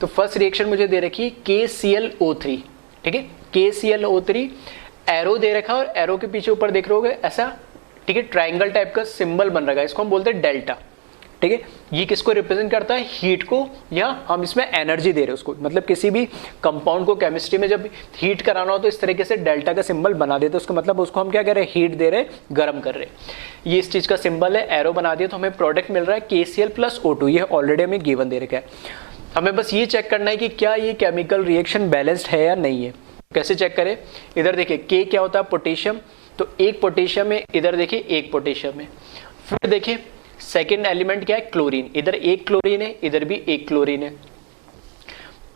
तो फर्स्ट रिएक्शन मुझे दे रखी है KClO3, ठीक है, KClO3 एरो दे रखा और एरो के पीछे ऊपर देख रहे होगे ऐसा, ठीक है, ट्राइंगल टाइप का सिंबल बन रखा है, इसको हम बोलते हैं डेल्टा, ठीक है। ये किसको रिप्रेजेंट करता है, हीट को, या हम इसमें एनर्जी दे रहे हैं उसको, मतलब किसी भी कंपाउंड को केमिस्ट्री में जब हीट कराना हो तो इस तरीके से डेल्टा का सिंबल बना देते हैं, उसका मतलब उसको हम क्या कर रहे हैं, हीट दे रहे हैं, गर्म कर रहे हैं। ये इस चीज का सिंबल है, एरो बना दिया तो हमें प्रोडक्ट मिल रहा है KCl+O2, ये ऑलरेडी हमें गिवन दे रखा है। हमें बस ये चेक करना है कि क्या ये केमिकल रिएक्शन बैलेंस्ड है या नहीं है। कैसे चेक करें, इधर देखिए K क्या होता है, पोटेशियम, तो एक पोटेशियम है, इधर देखिए एक पोटेशियम है। फिर देखिए सेकेंड एलिमेंट क्या है, क्लोरीन, इधर एक क्लोरीन है, इधर भी एक क्लोरीन है।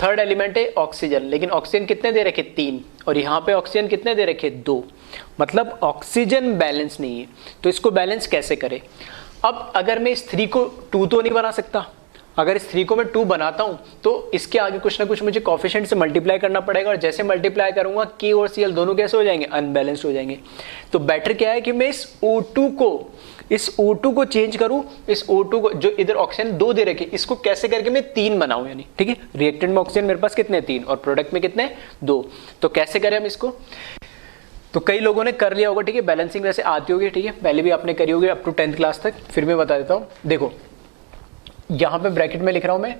थर्ड एलिमेंट है ऑक्सीजन, लेकिन ऑक्सीजन कितने दे रखे, 3, और यहाँ पे ऑक्सीजन कितने दे रखे, 2, मतलब ऑक्सीजन बैलेंस नहीं है। तो इसको बैलेंस कैसे करें। अब अगर मैं इस 3 को 2 तो नहीं बना सकता, अगर इस 3 को मैं 2 बनाता हूं तो इसके आगे कुछ ना कुछ मुझे कोएफिशिएंट से मल्टीप्लाई करना पड़ेगा, और जैसे मल्टीप्लाई करूंगा K और Cl दोनों कैसे हो जाएंगे, अनबैलेंस्ड हो जाएंगे। तो बेटर क्या है कि मैं इस O2 को चेंज करूं, इस O2 को, जो इधर ऑक्सीजन 2 दे रखे, इसको कैसे करके मैं 3 बनाऊं, यानी, ठीक है, रिएक्टेंट में ऑक्सीजन मेरे पास कितने, 3, और प्रोडक्ट में कितने, 2। तो कैसे करें हम इसको, तो कई लोगों ने कर लिया होगा, ठीक है, बैलेंसिंग वैसे आती होगी, ठीक है, पहले भी आपने करी होगी अप टू 10th क्लास तक, फिर मैं बता देता हूं। देखो यहां पे ब्रैकेट में लिख रहा हूं मैं,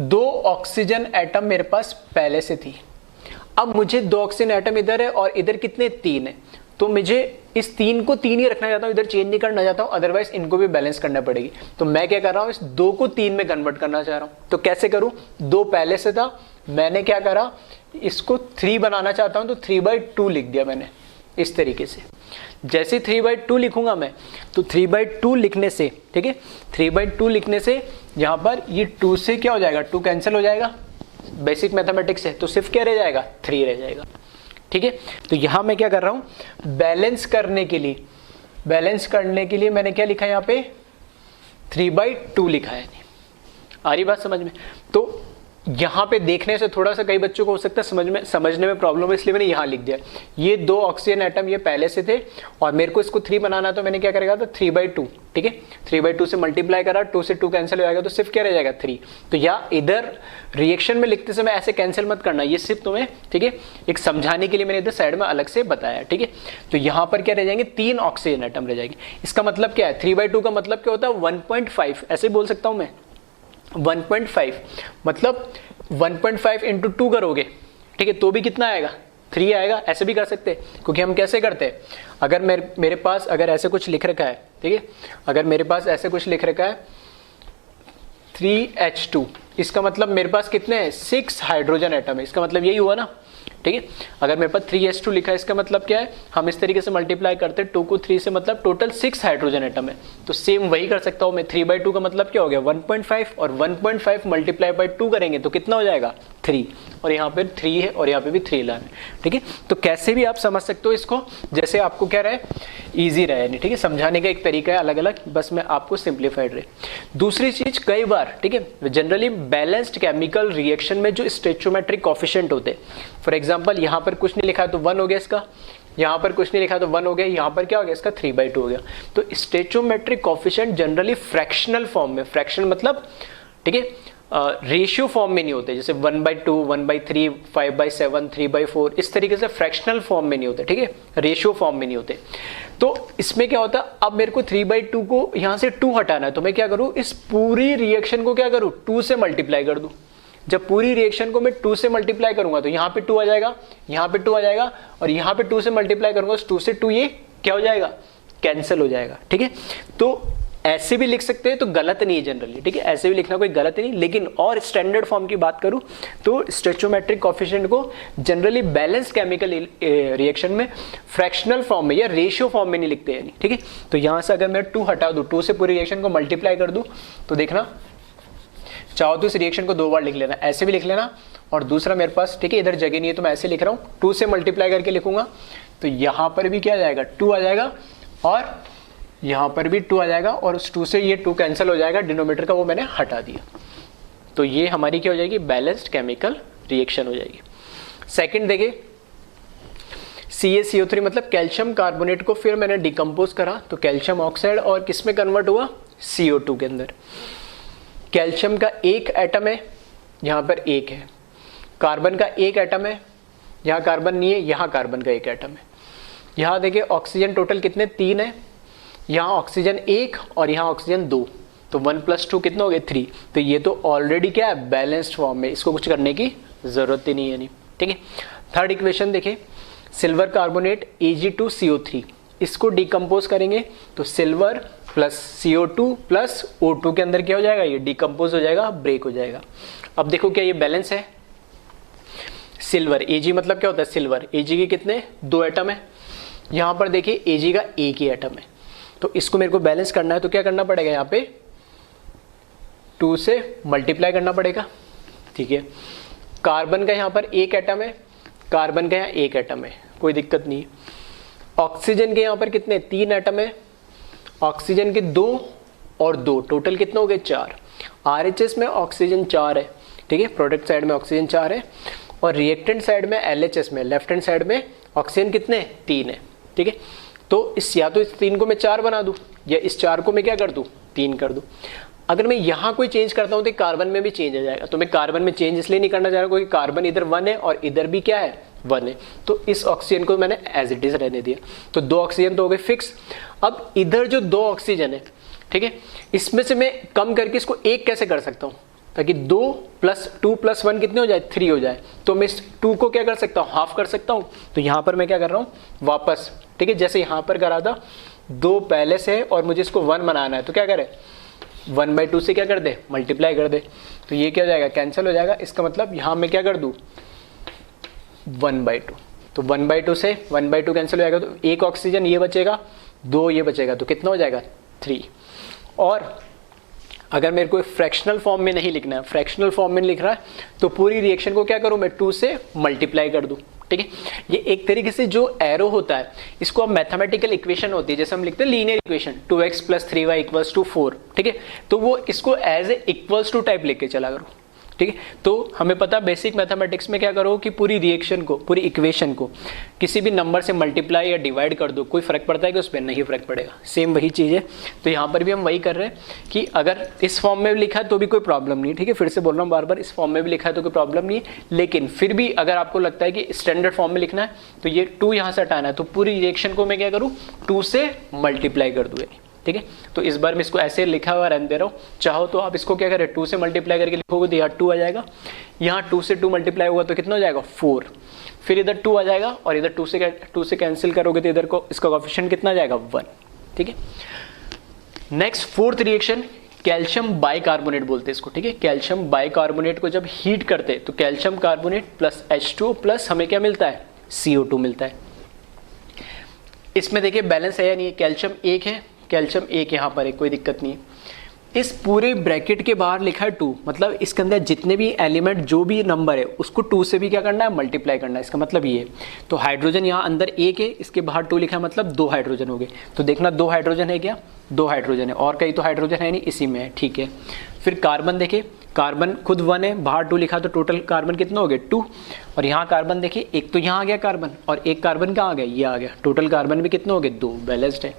2 ऑक्सीजन एटम मेरे पास पहले से थी, अब मुझे 2 ऑक्सीजन एटम इधर है और इधर कितने, 3 है, तो मुझे इस 3 को 3 ही रखना चाहता हूं, इधर चेंज नहीं करना चाहता हूं, अदरवाइज इनको भी बैलेंस करना पड़ेगी। तो मैं क्या कर रहा हूं, इस 2 को 3 में कन्वर्ट करना चाह रहा हूं। तो कैसे करूं, 2 पहले से था, मैंने क्या करा, इसको 3 बनाना चाहता हूं तो 3/2 लिख दिया मैंने, इस तरीके से। जैसे 3/2 लिखूंगा मैं, तो 3/2 लिखने से, ठीक है, 3/2 लिखने से यहां पर ये 2 से क्या हो जाएगा, 2 कैंसिल हो जाएगा, बेसिक मैथमेटिक्स है, तो सिर्फ क्या रह जाएगा, 3 रह जाएगा, ठीक है। तो यहां मैं क्या कर रहा हूं, बैलेंस करने के लिए मैंने क्या लिखा है, यहां पे 3/2 लिखा है। आ रही बात समझ में। तो यहाँ पे देखने से थोड़ा सा कई बच्चों को हो सकता है समझने में प्रॉब्लम है, इसलिए मैंने यहाँ लिख दिया। ये 2 ऑक्सीजन एटम ये पहले से थे और मेरे को इसको 3 बनाना है, तो मैंने क्या करेगा, तो 3/2, ठीक है, 3/2 से मल्टीप्लाई करा, 2 से 2 कैंसिल हो जाएगा, तो सिर्फ क्या रह जाएगा, 3। तो या इधर रिएक्शन में लिखते समय ऐसे कैंसिल मत करना, ये सिर्फ तुम्हें, ठीक है, एक समझाने के लिए मैंने इधर साइड में अलग से बताया, ठीक है। तो यहाँ पर क्या रह जाएंगे, 3 ऑक्सीजन एटम रह जाएंगे। इसका मतलब क्या है, 3/2 का मतलब क्या होता है, 1.5, ऐसे बोल सकता हूँ मैं, 1.5, मतलब 1.5 इंटू 2 करोगे, ठीक है, तो भी कितना आएगा, 3 आएगा। ऐसे भी कर सकते हैं, क्योंकि हम कैसे करते हैं, अगर मेरे पास अगर ऐसे कुछ लिख रखा है, ठीक है, अगर मेरे पास ऐसे कुछ लिख रखा है 3H2, इसका मतलब मेरे पास कितने हैं, 6 हाइड्रोजन एटम है, इसका मतलब यही हुआ ना, ठीक है। अगर मेरे पास 3s2 लिखा है, इसका मतलब क्या है, हम इस तरीके से मल्टीप्लाई करते हैं 2 को 3 से, मतलब टोटल 6 हाइड्रोजन एटम है। तो सेम वही कर सकता हूँ मैं, 3/2 का मतलब क्या हो गया 1.5, और 1.5 मल्टीप्लाई बाई 2 करेंगे तो कितना हो जाएगा 3, और यहाँ पे 3 है और यहाँ पे भी 3 लाना है, ठीक है। तो कैसे भी आप समझ सकते हो इसको, जैसे आपको क्या रहे ईजी रहे, नहीं ठीक है, समझाने का एक तरीका है अलग अलग, बस मैं आपको सिंप्लीफाइड रहे। दूसरी चीज, कई बार ठीक है जनरली बैलेंस्ड केमिकल रिएक्शन में जो स्टोइचियोमेट्रिक कोएफिशिएंट होते हैं, फॉर एग्जांपल यहाँ पर कुछ नहीं लिखा है तो 1 हो गया इसका, यहाँ पर कुछ नहीं लिखा तो 1 हो गया, यहाँ पर क्या हो गया इसका 3/2 हो गया। तो स्टोइचियोमेट्रिक कोएफिशिएंट जनरली फ्रैक्शनल फॉर्म में, फ्रैक्शन मतलब ठीक है रेशियो फॉर्म में नहीं होते, जैसे 1/2, 1/3, 5/7, 3/4, इस तरीके से फ्रैक्शनल फॉर्म में नहीं होते, ठीक है, रेशियो फॉर्म में नहीं होते। तो इसमें क्या होता है, अब मेरे को 3/2 को यहाँ से 2 हटाना है, तो मैं क्या करूँ, इस पूरी रिएक्शन को क्या करूँ 2 से मल्टीप्लाई कर दूँ। जब पूरी रिएक्शन को मैं 2 से मल्टीप्लाई करूंगा तो यहाँ पे 2 आ जाएगा, यहाँ पे 2 आ जाएगा, और यहाँ पे 2 से मल्टीप्लाई करूंगा तो 2 से 2 ये क्या हो जाएगा, कैंसिल हो जाएगा, ठीक है। तो ऐसे भी लिख सकते हैं तो गलत नहीं है जनरली, ठीक है, ऐसे भी लिखना कोई गलत नहीं, लेकिन और स्टैंडर्ड फॉर्म की बात करूं तो स्टोइचियोमेट्रिक कोएफिशिएंट को जनरली बैलेंस केमिकल रिएक्शन में फ्रैक्शनल फॉर्म में या रेशियो फॉर्म में नहीं लिखते हैं, ठीक है। तो यहां से अगर मैं 2 हटा दूं, 2 से पूरी रिएक्शन को मल्टीप्लाई कर दूं, तो देखना चाहो तो इस रिएक्शन को 2 बार लिख लेना, ऐसे भी लिख लेना, और दूसरा मेरे पास ठीक है इधर जगह नहीं है तो मैं ऐसे लिख रहा हूँ, 2 से मल्टीप्लाई करके लिखूंगा तो यहाँ पर भी क्या आ जाएगा 2 आ जाएगा, और यहाँ पर भी 2 आ जाएगा, और उस 2 से ये 2 कैंसिल हो जाएगा, डिनोमिनेटर का वो मैंने हटा दिया। तो ये हमारी क्या हो जाएगी, बैलेंस्ड केमिकल रिएक्शन हो जाएगी। सेकंड देखिए, CaCO3 मतलब कैल्शियम कार्बोनेट को फिर मैंने डिकम्पोज करा तो कैल्शियम ऑक्साइड, और किस में कन्वर्ट हुआ, CO2 के अंदर। कैल्शियम का एक एटम है, यहाँ पर एक है, कार्बन का एक एटम है, यहाँ कार्बन नहीं है, यहाँ कार्बन का एक एटम है। यहाँ देखिए ऑक्सीजन टोटल कितने 3 है, यहाँ ऑक्सीजन 1 और यहाँ ऑक्सीजन 2, तो 1 + 2 कितना हो गया 3। तो ये तो ऑलरेडी क्या है बैलेंस्ड फॉर्म में, इसको कुछ करने की जरूरत ही नहीं है, नहीं ठीक है। थर्ड इक्वेशन देखिए, सिल्वर कार्बोनेट Ag2CO3, इसको डिकम्पोज करेंगे तो silver plus CO2 plus O2 के अंदर क्या हो जाएगा, ये डिकम्पोज हो जाएगा, ब्रेक हो जाएगा। अब देखो क्या ये बैलेंस है, सिल्वर Ag मतलब क्या होता है सिल्वर, Ag के कितने 2 एटम है, यहाँ पर देखिए Ag का एक ही एटम है, तो इसको मेरे को बैलेंस करना है तो क्या करना पड़ेगा, यहाँ पे 2 से मल्टीप्लाई करना पड़ेगा, ठीक है। कार्बन का यहाँ पर एक एटम है, कार्बन का यहाँ एक एटम है, कोई दिक्कत नहीं। ऑक्सीजन के यहाँ पर कितने 3 एटम है, ऑक्सीजन के 2 और 2 टोटल कितना हो गए 4। RHS में ऑक्सीजन 4 है, ठीक है, प्रोडक्ट साइड में ऑक्सीजन 4 है, और रिएक्टेंट साइड में LHS में लेफ्ट हैंड साइड में ऑक्सीजन कितने 3 है, ठीक है। तो इस या तो इस 3 को मैं 4 बना दूं, या इस 4 को मैं क्या कर दूं 3 कर दूं। अगर मैं यहाँ कोई चेंज करता हूँ तो कार्बन में भी चेंज आ जाएगा, तो मैं कार्बन में चेंज इसलिए नहीं करना चाह रहा क्योंकि कार्बन इधर 1 है और इधर भी क्या है 1 है, तो इस ऑक्सीजन को मैंने एज इट इज रहने दिया, तो 2 ऑक्सीजन तो हो गए फिक्स। अब इधर जो 2 ऑक्सीजन है, ठीक है, इसमें से मैं कम करके इसको 1 कैसे कर सकता हूँ, ताकि 2 + 2 + 1 कितने हो जाए 3 हो जाए, तो मैं इस 2 को क्या कर सकता हूँ हाफ कर सकता हूँ। तो यहाँ पर मैं क्या कर रहा हूँ वापस, ठीक है, जैसे यहाँ पर करा था 2 पहले से और मुझे इसको 1 बनाना है, तो क्या करें 1/2 से क्या कर दे मल्टीप्लाई कर दे, तो ये क्या हो जाएगा कैंसिल हो जाएगा। इसका मतलब यहाँ मैं क्या कर दूँ 1/2, तो 1/2 से 1/2 कैंसिल हो जाएगा, तो 1 ऑक्सीजन ये बचेगा, 2 ये बचेगा, तो कितना हो जाएगा 3। और अगर मेरे को फ्रैक्शनल फॉर्म में नहीं लिखना है, फ्रैक्शनल फॉर्म में लिख रहा है, तो पूरी रिएक्शन को क्या करूं मैं 2 से मल्टीप्लाई कर दूं, ठीक है। ये एक तरीके से जो एरो होता है इसको अब मैथमेटिकल इक्वेशन होती है, जैसे हम लिखते हैं लीनियर इक्वेशन 2x + 3y = 4, ठीक है, तो वो इसको as a equals to type लेके चला करो, ठीक है। तो हमें पता बेसिक मैथमेटिक्स में क्या करो कि पूरी रिएक्शन को, पूरी इक्वेशन को किसी भी नंबर से मल्टीप्लाई या डिवाइड कर दो, कोई फर्क पड़ता है कि उस पर नहीं फर्क पड़ेगा, सेम वही चीज़ है। तो यहाँ पर भी हम वही कर रहे हैं कि अगर इस फॉर्म में भी लिखा है तो भी कोई प्रॉब्लम नहीं, ठीक है, फिर से बोल रहा हूँ बार बार, इस फॉर्म में भी लिखा है तो कोई प्रॉब्लम नहीं है, लेकिन फिर भी अगर आपको लगता है कि स्टैंडर्ड फॉर्म में लिखना है तो ये 2 यहाँ से हटाना है, तो पूरी रिएक्शन को मैं क्या करूँ 2 से मल्टीप्लाई कर दूँ, ठीक है। तो इस बार मैं इसको ऐसे लिखा हुआ रहने दे रहा हूँ, चाहो तो आप इसको क्या करें 2 से मल्टीप्लाई करके लिखोगे तो यहाँ 2 आ जाएगा, यहाँ 2 से 2 मल्टीप्लाई होगा तो कितना हो जाएगा 4, फिर इधर 2 आ जाएगा, और इधर 2 से कैंसिल करोगे तो इधर को इसका कोएफिशिएंट कितना आ जाएगा 1, ठीक है। Next 4th reaction calcium bicarbonate बोलते हैं इसको, ठीक है। कैल्शियम बाइकार्बोनेट को जब हीट करते हैं तो calcium carbonate plus H2O plus हमें क्या मिलता है, CO2 मिलता है। इसमें देखिए बैलेंस है या नहीं है, कैल्शियम एक है, कैल्शियम एक यहाँ पर है, कोई दिक्कत नहीं है। इस पूरे ब्रैकेट के बाहर लिखा है 2, मतलब इसके अंदर जितने भी एलिमेंट जो भी नंबर है उसको 2 से भी क्या करना है, मल्टीप्लाई करना है। इसका मतलब ये है, तो हाइड्रोजन यहाँ अंदर एक है, इसके बाहर 2 लिखा है, मतलब 2 हाइड्रोजन हो गए। तो देखना 2 हाइड्रोजन है क्या, 2 हाइड्रोजन है, और कहीं तो हाइड्रोजन है नहीं, इसी में है, ठीक है। फिर कार्बन देखिए, कार्बन खुद 1 है, बाहर 2 लिखा, तो टोटल कार्बन कितना हो गए 2। और यहाँ कार्बन देखिए, एक तो यहाँ आ गया कार्बन और एक कार्बन कहाँ आ गया, ये आ गया, टोटल कार्बन भी कितने हो गए 2, बैलेंस्ड है।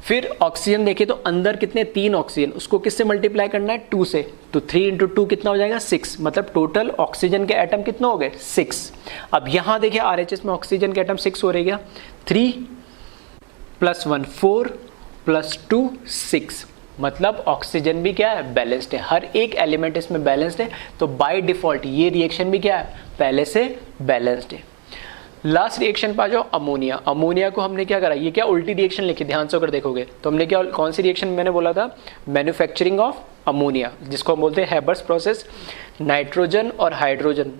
फिर ऑक्सीजन देखिए तो अंदर कितने 3 ऑक्सीजन, उसको किससे मल्टीप्लाई करना है 2 से, तो 3 × 2 कितना हो जाएगा 6, मतलब टोटल ऑक्सीजन के एटम कितना हो गए 6। अब यहाँ देखिए RHS में ऑक्सीजन के एटम 6 हो रहे क्या, 3 + 1 4 + 2 6, मतलब ऑक्सीजन भी क्या है, बैलेंस्ड है, हर एक एलिमेंट इसमें बैलेंस्ड है। तो बाय डिफॉल्ट ये रिएक्शन भी क्या है, पहले से बैलेंस्ड है। लास्ट रिएक्शन पे आ जाओ, अमोनिया। अमोनिया को हमने क्या करा, ये क्या उल्टी रिएक्शन लिखी, ध्यान से अगर देखोगे तो हमने क्या, कौन सी रिएक्शन मैंने बोला था, मैन्युफैक्चरिंग ऑफ अमोनिया, जिसको हम बोलते हैं हैबर्स प्रोसेस। नाइट्रोजन और हाइड्रोजन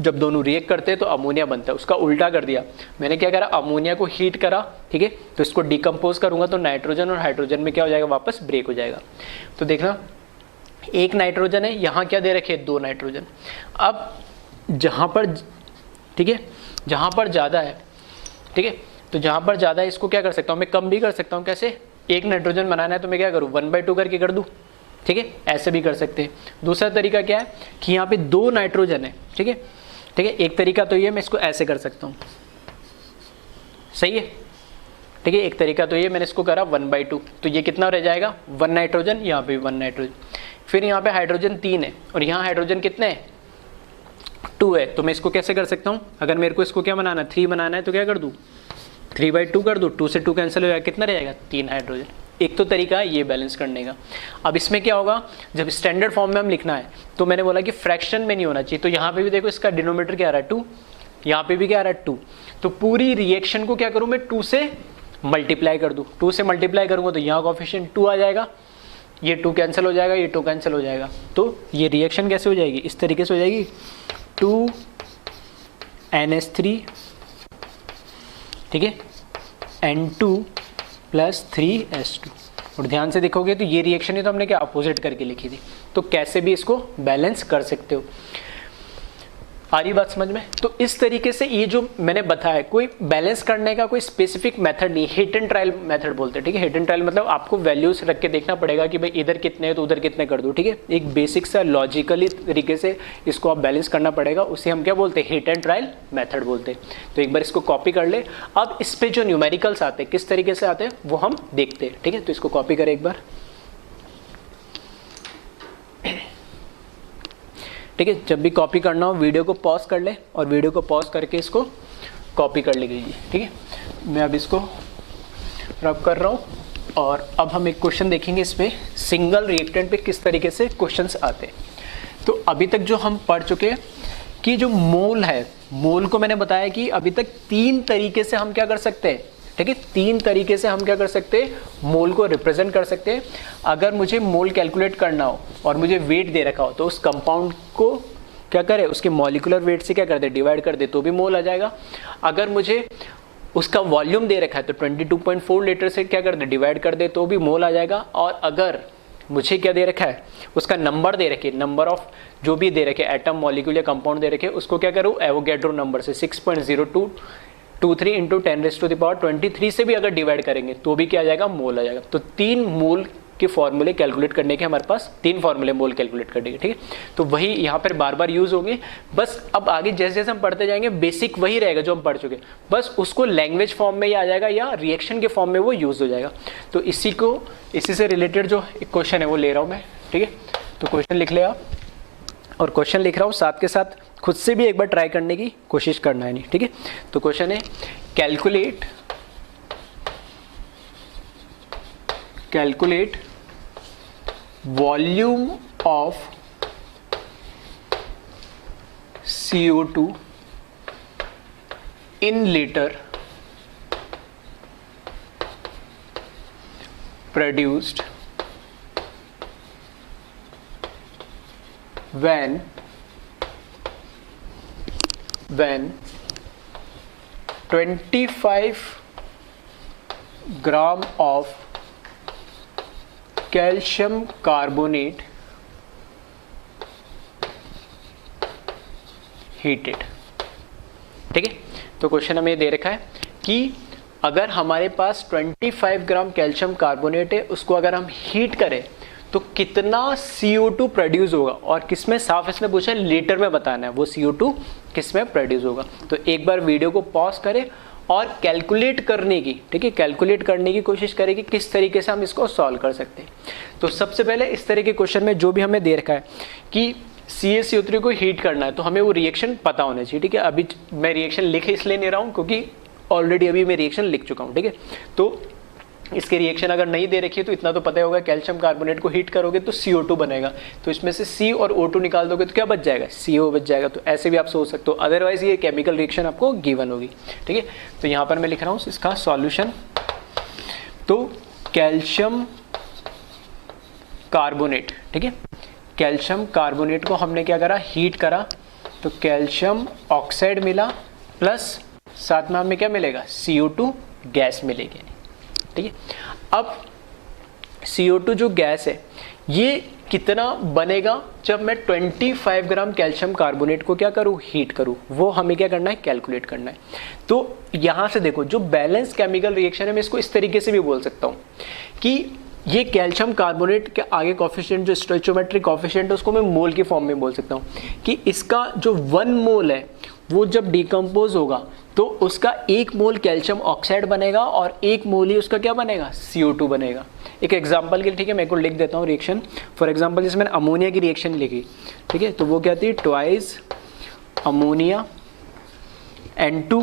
जब दोनों रिएक्ट करते हैं तो अमोनिया बनता है, उसका उल्टा कर दिया मैंने, क्या करा, अमोनिया को हीट करा, ठीक है, तो इसको डिकम्पोज करूंगा तो नाइट्रोजन और हाइड्रोजन में क्या हो जाएगा, वापस ब्रेक हो जाएगा। तो देखना एक नाइट्रोजन है, यहाँ क्या दे रखे 2 नाइट्रोजन। अब जहाँ पर, ठीक है, जहाँ पर ज़्यादा है, ठीक है, तो जहाँ पर ज़्यादा है इसको क्या कर सकता हूँ मैं, कम भी कर सकता हूँ। कैसे, एक नाइट्रोजन बनाना है तो मैं क्या करूँ 1/2 करके कर दूँ, ठीक है, ऐसे भी कर सकते हैं। दूसरा तरीका क्या है कि यहाँ पे 2 नाइट्रोजन है, ठीक है, ठीक है, एक तरीका तो ये मैं इसको ऐसे कर सकता हूँ, सही है, ठीक है, एक तरीका तो ये मैंने इसको करा 1/2, तो ये कितना रह जाएगा 1 नाइट्रोजन, यहाँ पे 1 नाइट्रोजन। फिर यहाँ पे हाइड्रोजन 3 है और यहाँ हाइड्रोजन कितने हैं 2 है, तो मैं इसको कैसे कर सकता हूँ, अगर मेरे को इसको क्या बनाना है 3 बनाना है तो क्या कर दूँ 3/2 कर दूँ, 2 से 2 कैंसिल हो जाएगा, कितना रहेगा 3 हाइड्रोजन। एक तो तरीका है ये बैलेंस करने का। अब इसमें क्या होगा, जब स्टैंडर्ड फॉर्म में हम लिखना है तो मैंने बोला कि फ्रैक्शन में नहीं होना चाहिए, तो यहाँ पे भी देखो इसका डिनोमिनेटर क्या आ रहा है 2, यहाँ पे भी क्या आ रहा है 2, तो पूरी रिएक्शन को क्या करूँ मैं 2 से मल्टीप्लाई कर दूँ। 2 से मल्टीप्लाई करूँगा तो यहाँ कोएफिशिएंट 2 आ जाएगा, ये 2 कैंसिल हो जाएगा, ये 2 कैंसिल हो जाएगा, तो ये रिएक्शन कैसे हो जाएगी, इस तरीके से हो जाएगी 2NH3, ठीक है, N2 + 3H2। और ध्यान से देखोगे तो ये रिएक्शन है तो हमने क्या अपोजिट करके लिखी थी, तो कैसे भी इसको बैलेंस कर सकते हो। आ रही बात समझ में। तो इस तरीके से ये जो मैंने बताया, कोई बैलेंस करने का कोई स्पेसिफिक मेथड नहीं, हिट एंड ट्रायल मेथड बोलते हैं, ठीक है। हिट एंड ट्रायल मतलब आपको वैल्यूज रख के देखना पड़ेगा कि भाई इधर कितने हैं तो उधर कितने कर दो, ठीक है। एक बेसिक सा लॉजिकली तरीके से इसको आप बैलेंस करना पड़ेगा, उसे हम क्या बोलते हैं, हिट एंड ट्रायल मेथड बोलते हैं। तो एक बार इसको कॉपी कर ले। अब इस पे जो न्यूमेरिकल्स आते हैं किस तरीके से आते हैं वो हम देखते हैं, ठीक है। तो इसको कॉपी करें एक बार, ठीक है। जब भी कॉपी करना हो वीडियो को पॉज कर ले और वीडियो को पॉज करके इसको कॉपी कर लीजिए, ठीक है। मैं अब इसको रब कर रहा हूँ और अब हम एक क्वेश्चन देखेंगे इस पे, सिंगल रिएक्टेंट पे किस तरीके से क्वेश्चंस आते हैं। तो अभी तक जो हम पढ़ चुके हैं कि जो मोल है, मोल को मैंने बताया कि अभी तक 3 तरीके से हम क्या कर सकते हैं, ठीक है। 3 तरीके से हम क्या कर सकते हैं, मोल को रिप्रेजेंट कर सकते हैं। अगर मुझे मोल कैलकुलेट करना हो और मुझे वेट दे रखा हो तो उस कंपाउंड को क्या करे, उसके मॉलिक्यूलर वेट से क्या कर दे, डिवाइड कर दे, तो भी मोल आ जाएगा। अगर मुझे उसका वॉल्यूम दे रखा है तो 22.4 लीटर से क्या कर दे, डिवाइड कर दे, तो भी मोल आ जाएगा। और अगर मुझे क्या दे रखा है, उसका नंबर दे रखे, नंबर ऑफ जो भी दे रखे एटम, मॉलिक्यूल या कंपाउंड दे रखे, उसको क्या करूँ, एवोगैड्रो नंबर से 6.0223 × 10⁻23 से भी अगर डिवाइड करेंगे तो भी क्या आ जाएगा, मोल आ जाएगा। तो 3 मोल के फॉर्मूले कैलकुलेट करने के हमारे पास 3 फॉर्मूले मोल कैलकुलेट करने के, ठीक है। तो वही यहाँ पर बार बार यूज होंगे। बस अब आगे जैसे जैसे हम पढ़ते जाएंगे बेसिक वही रहेगा जो हम पढ़ चुके, बस उसको लैंग्वेज फॉर्म में ही आ जाएगा या रिएक्शन के फॉर्म में वो यूज हो जाएगा। तो इसी से रिलेटेड जो एक क्वेश्चन है वो ले रहा हूँ मैं, ठीक है। तो क्वेश्चन लिख ले आप, और क्वेश्चन लिख रहा हूँ साथ के साथ खुद से भी एक बार ट्राई करने की कोशिश करना है, नहीं, ठीक है। तो क्वेश्चन है calculate volume of CO2 in liter produced when 25 gram of calcium carbonate heated। ठीक है, तो क्वेश्चन हमें दे रखा है कि अगर हमारे पास 25 ग्राम कैल्शियम कार्बोनेट है, उसको अगर हम हीट करें तो कितना CO2 प्रोड्यूस होगा, और किसमें, साफ इसने पूछा लीटर में बताना है वो CO2 किसमें प्रोड्यूस होगा। तो एक बार वीडियो को पॉज करें और कैलकुलेट करने की, ठीक है, कैलकुलेट करने की कोशिश करें कि किस तरीके से हम इसको सॉल्व कर सकते हैं। तो सबसे पहले इस तरह के क्वेश्चन में जो भी हमें दे रखा है कि CaCO3 को हीट करना है, तो हमें वो रिएक्शन पता होना चाहिए। ठीक है, अभी मैं रिएक्शन लिख इसलिए नहीं रहा हूँ क्योंकि ऑलरेडी अभी मैं रिएक्शन लिख चुका हूँ। ठीक है, तो इसके रिएक्शन अगर नहीं दे रखी है तो इतना तो पता ही होगा, कैल्शियम कार्बोनेट को हीट करोगे तो CO2 बनेगा, तो इसमें से C और O2 निकाल दोगे तो क्या बच जाएगा, CO बच जाएगा। तो ऐसे भी आप सोच सकते हो, अदरवाइज ये केमिकल रिएक्शन आपको गिवन होगी। ठीक है, तो यहाँ पर मैं लिख रहा हूँ इसका सॉल्यूशन। तो कैल्शियम कार्बोनेट, ठीक है, कैल्शियम कार्बोनेट को हमने क्या करा, हीट करा, तो कैल्शियम ऑक्साइड मिला प्लस साथ में हमें क्या मिलेगा, CO2 गैस मिलेगी। ठीक है, अब CO2 जो गैस है ये कितना बनेगा जब मैं 25 ग्राम कैल्शियम कार्बोनेट को क्या करूं, हीट करूं, वो हमें क्या करना है, कैलकुलेट करना है। तो यहां से देखो, जो बैलेंस केमिकल रिएक्शन है मैं इसको इस तरीके से भी बोल सकता हूं कि ये कैल्शियम कार्बोनेट के आगे कॉफिशिएंट जो स्टोइचियोमेट्रिक कॉफिशिएंट है उसको मैं मोल के फॉर्म में बोल सकता हूँ कि इसका जो 1 मोल है वो जब डिकम्पोज होगा तो उसका 1 मोल कैल्शियम ऑक्साइड बनेगा और 1 मोल ही उसका क्या बनेगा, CO2 बनेगा। एक एग्जांपल के लिए, ठीक है, मैं को लिख देता हूँ रिएक्शन। फॉर एग्जांपल जैसे मैंने अमोनिया की रिएक्शन लिखी, ठीक है, तो वो क्या थी, twice ammonia N2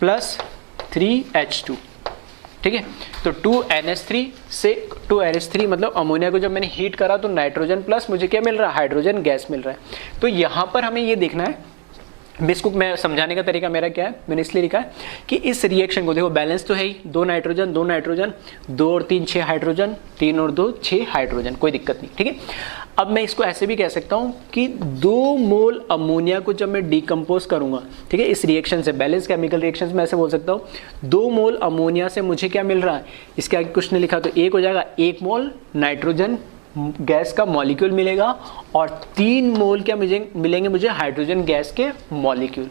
plus 3H2। ठीक है, तो 2NH3 से 2NH3 मतलब अमोनिया को जब मैंने हीट करा तो नाइट्रोजन प्लस मुझे क्या मिल रहा है, हाइड्रोजन गैस मिल रहा है। तो यहाँ पर हमें ये देखना है, इसको मैं समझाने का तरीका मेरा क्या है, मैंने इसलिए लिखा है कि इस रिएक्शन को देखो, बैलेंस तो है ही, 2 नाइट्रोजन 2 नाइट्रोजन, 2 और 3 6 हाइड्रोजन, 3 और 2 6 हाइड्रोजन, कोई दिक्कत नहीं। ठीक है, अब मैं इसको ऐसे भी कह सकता हूं कि 2 मोल अमोनिया को जब मैं डिकम्पोज करूंगा, ठीक है, इस रिएक्शन से, बैलेंस केमिकल रिएक्शन में ऐसे बोल सकता हूं 2 मोल अमोनिया से मुझे क्या मिल रहा है, इसके आगे कुछ नहीं लिखा तो 1 हो जाएगा, 1 मोल नाइट्रोजन गैस का मॉलिक्यूल मिलेगा और 3 मोल क्या मिलेंगे मुझे, हाइड्रोजन गैस के मॉलिक्यूल।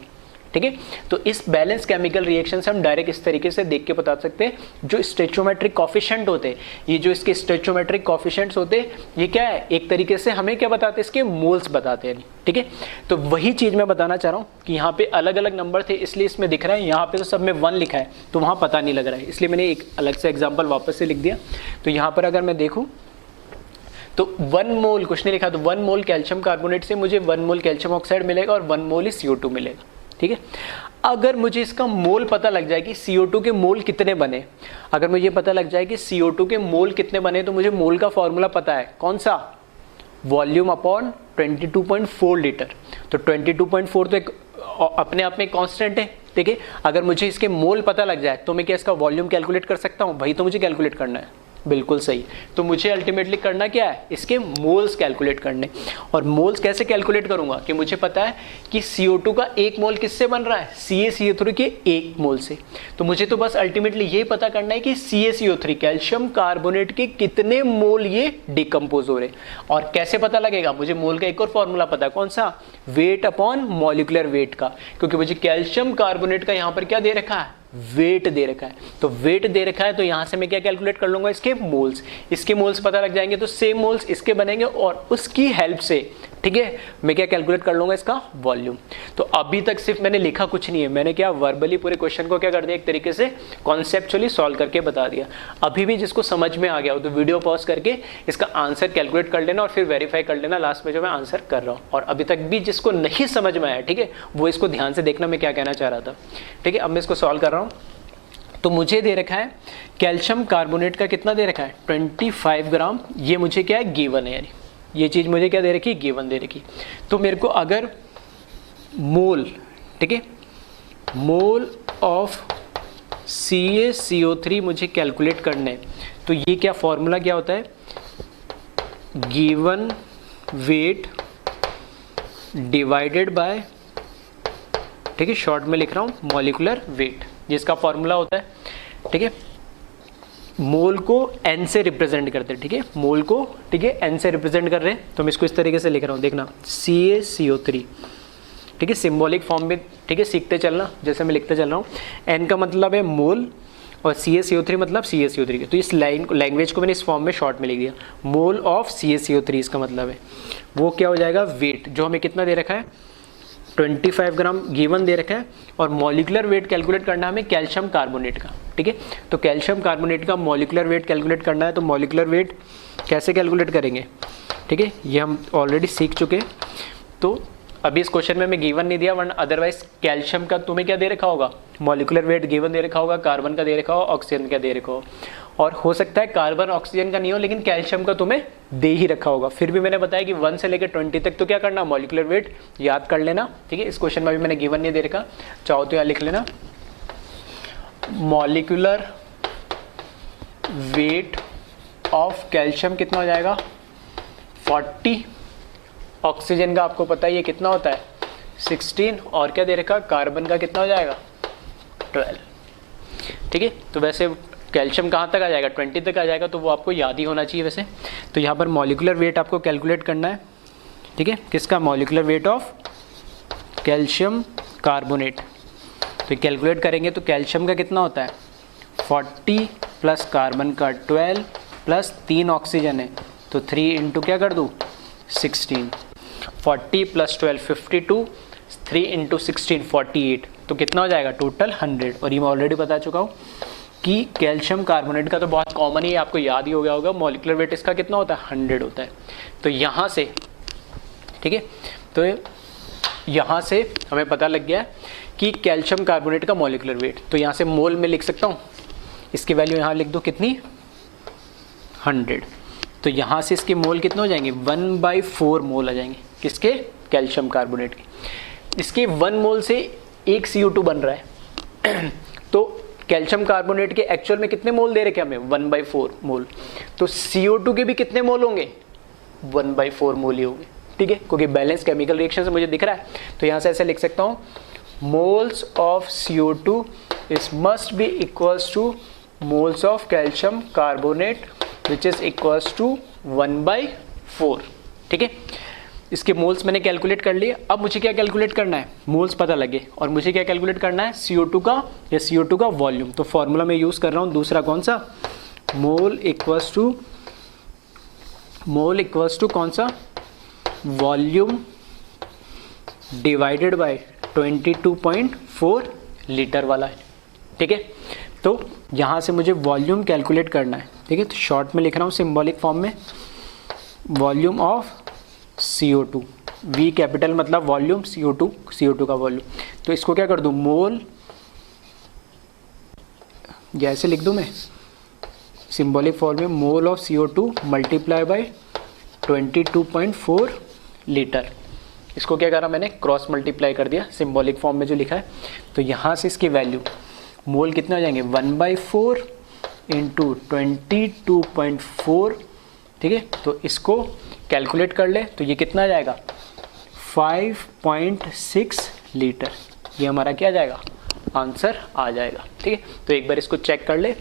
ठीक है, तो इस बैलेंस केमिकल रिएक्शन से हम डायरेक्ट इस तरीके से देख के बता सकते हैं, जो स्टोइचियोमेट्रिक कॉफिशिएंट होते हैं, ये जो इसके स्टोइचियोमेट्रिक कॉफिशिएंट्स होते हैं ये क्या है, एक तरीके से हमें क्या बताते हैं, इसके मोल्स बताते हैं। ठीक है, तो वही चीज मैं बताना चाह रहा हूँ कि यहाँ पे अलग अलग नंबर थे इसलिए इसमें दिख रहा है, यहाँ पे तो सब में 1 लिखा है तो वहाँ पता नहीं लग रहा है, इसलिए मैंने एक अलग से एग्जाम्पल वापस से लिख दिया। तो यहाँ पर अगर मैं देखूँ तो 1 मोल कुछ नहीं लिखा, तो 1 मोल कैल्शियम कार्बोनेट से मुझे 1 मोल कैल्शियम ऑक्साइड मिलेगा और 1 मोल ही CO2 मिलेगा। ठीक है, अगर मुझे इसका मोल पता लग जाए कि CO2 के मोल कितने बने, अगर मुझे पता लग जाए कि CO2 के मोल कितने बने तो मुझे मोल का फॉर्मूला पता है, कौन सा, वॉल्यूम अपॉन 22.4 लीटर। तो 22.4 तो एक अपने आप में कांस्टेंट है। ठीक है, अगर मुझे इसके मोल पता लग जाए तो मैं क्या इसका वॉल्यूम कैलकुलेट कर सकता हूँ, वही तो मुझे कैलकुलेट करना है। बिल्कुल सही, तो मुझे अल्टीमेटली करना क्या है, इसके मोल्स कैलकुलेट करने। और मोल्स कैसे कैलकुलेट करूंगा कि मुझे पता है कि CO2 का 1 मोल किससे बन रहा है, CaCO3 के 1 मोल से। तो मुझे तो बस अल्टीमेटली ये पता करना है कि CaCO3 कैल्शियम कार्बोनेट के कितने मोल ये डिकम्पोज हो रहे। और कैसे पता लगेगा, मुझे मोल का एक और फॉर्मूला पता है, कौन सा, वेट अपॉन मॉलिक्यूलर वेट का, क्योंकि मुझे कैल्शियम कार्बोनेट का यहाँ पर क्या दे रखा है, वेट दे रखा है। तो वेट दे रखा है तो यहां से मैं क्या कैलकुलेट कर लूंगा, इसके मोल्स, इसके मोल्स पता लग जाएंगे तो सेम मोल्स इसके बनेंगे और उसकी हेल्प से, ठीक है, मैं क्या कैलकुलेट कर लूंगा, इसका वॉल्यूम। तो अभी तक सिर्फ मैंने लिखा कुछ नहीं है, मैंने क्या वर्बली पूरे क्वेश्चन को क्या कर दिया, एक तरीके से कॉन्सेप्चुअली सॉल्व करके बता दिया। अभी भी जिसको समझ में आ गया हो तो वीडियो पॉज करके इसका आंसर कैलकुलेट कर लेना और फिर वेरीफाई कर लेना लास्ट में जो मैं आंसर कर रहा हूँ। और अभी तक भी जिसको नहीं समझ में आया, ठीक है, वो इसको ध्यान से देखना मैं क्या कहना चाह रहा था। ठीक है, अब मैं इसको सॉल्व कर रहा हूँ। तो मुझे दे रखा है कैल्शियम कार्बोनेट का कितना दे रखा है, 25 ग्राम, ये मुझे क्या है, गिवन है, यानी ये चीज़ मुझे क्या दे रखी है, गिवन दे रखी। तो मेरे को अगर मोल, ठीक है, मोल ऑफ CaCO3 मुझे कैलकुलेट करना है तो ये क्या फॉर्मूला क्या होता है, गिवन वेट डिवाइडेड बाय, ठीक है, शॉर्ट में लिख रहा हूँ मॉलिक्यूलर वेट, जिसका फॉर्मूला होता है, ठीक है, मोल को n से रिप्रेजेंट करते हैं, ठीक है, मोल को, ठीक है, n से रिप्रेजेंट कर रहे हैं, तो मैं इसको इस तरीके से लिख रहा हूँ, देखना CaCO3, ठीक है, सिंबॉलिक फॉर्म में, ठीक है, सीखते चलना, जैसे मैं लिखते चल रहा हूँ। n का मतलब है मोल और CaCO3 मतलब CaCO3 तो इस लैंग्वेज को मैंने इस फॉर्म में शॉर्ट में लिख दिया, मोल ऑफ CaCO3 इसका मतलब है, वो क्या हो जाएगा, वेट, जो हमें कितना दे रखा है 25 ग्राम गिवन दे रखा है, और मॉलिक्यूलर वेट कैलकुलेट करना है हमें कैल्शियम कार्बोनेट का, ठीक है, तो कैल्शियम कार्बोनेट का मॉलिक्यूलर वेट कैलकुलेट करना है, तो मॉलिक्यूलर वेट कैसे कैलकुलेट करेंगे, ठीक है, ये हम ऑलरेडी सीख चुके हैं। तो अभी इस क्वेश्चन में मैं गिवन नहीं दिया, वरना अदरवाइज कैल्शियम का तुम्हें क्या दे रखा होगा, मॉलिक्यूलर वेट गिवन दे रखा होगा, कार्बन का दे रखा हो, ऑक्सीजन का दे रखा हो, और हो सकता है कार्बन ऑक्सीजन का नहीं हो, लेकिन कैल्शियम का तुम्हें दे ही रखा होगा। फिर भी मैंने बताया कि 1 से लेकर 20 तक तो क्या करना, मॉलिक्यूलर वेट याद कर लेना, ठीक है। इस क्वेश्चन में भी मैंने गिवन नहीं दे रखा, चाहो तो यहाँ लिख लेना, मॉलिक्यूलर वेट ऑफ कैल्शियम कितना हो जाएगा 40, ऑक्सीजन का आपको पता है ये कितना होता है 16, और क्या दे रखा, कार्बन का कितना हो जाएगा 12, ठीक है। तो वैसे कैल्शियम कहाँ तक आ जाएगा 20 तक आ जाएगा, तो वो आपको याद ही होना चाहिए वैसे। तो यहाँ पर मॉलिक्यूलर वेट आपको कैलकुलेट करना है, ठीक है, किसका, molecular weight of calcium carbonate. तो कैलकुलेट करेंगे तो कैल्शियम का कितना होता है 40 प्लस कार्बन का 12 प्लस 3 ऑक्सीजन है, तो 3 इंटू क्या कर दूँ 16, 40 प्लस 12 52, 3 इंटू 16 48, तो कितना हो जाएगा टोटल 100। और ये मैं ऑलरेडी बता चुका हूँ कि कैल्शियम कार्बोनेट का तो बहुत कॉमन ही, आपको याद ही हो गया होगा, मॉलिक्यूलर वेट इसका कितना होता है 100 होता है। तो यहाँ से, ठीक है, तो यहाँ से हमें पता लग गया कि कैल्शियम कार्बोनेट का मॉलिक्यूलर वेट, तो यहाँ से मोल में लिख सकता हूँ, इसकी वैल्यू यहाँ लिख दो कितनी 100, तो यहाँ से इसके मोल कितने हो जाएंगे 1/4 मोल आ जाएंगे, किसके, कैल्शियम कार्बोनेट के। इसके 1 मोल से 1 CO2 बन रहा है तो कैल्शियम कार्बोनेट के एक्चुअल में कितने मोल दे रखे हमें 1/4 मोल, तो CO2 के भी कितने मोल होंगे 1/4 मोल ही होंगे, ठीक है, क्योंकि बैलेंस केमिकल रिएक्शन से मुझे दिख रहा है। तो यहाँ से ऐसे लिख सकता हूँ, moles of CO2 is must be equals to moles of calcium carbonate which is equals to 1/4, ठीक है। इसके मोल्स मैंने कैलकुलेट कर लिए, अब मुझे क्या कैलकुलेट करना है, मोल्स पता लगे, और मुझे क्या कैलकुलेट करना है CO2 का, या CO2 का वॉल्यूम। तो फॉर्मूला मैं यूज़ कर रहा हूँ दूसरा, कौन सा, मोल इक्वल्स टू कौन सा, वॉल्यूम डिवाइडेड बाय 22.4 लीटर वाला है, ठीक है। तो यहाँ से मुझे वॉल्यूम कैलकुलेट करना है, ठीक है, तो शॉर्ट में लिख रहा हूँ सिंबॉलिक फॉर्म में, volume of CO2, V capital मतलब वॉल्यूम, CO2 का वॉल्यूम। तो इसको क्या कर दूं, मोल, जैसे लिख दूं मैं सिंबॉलिक फॉर्म में, mole of CO2 multiply by 22.4 litre. इसको क्या करा मैंने, क्रॉस मल्टीप्लाई कर दिया सिंबॉलिक फॉर्म में जो लिखा है। तो यहाँ से इसकी वैल्यू मोल कितने हो जाएंगे 1/4 इंटू 22.4, ठीक है। तो इसको कैलकुलेट कर ले तो ये कितना आ जाएगा 5.6 लीटर, ये हमारा क्या आ जाएगा आंसर आ जाएगा, ठीक है। तो एक बार इसको चेक कर ले,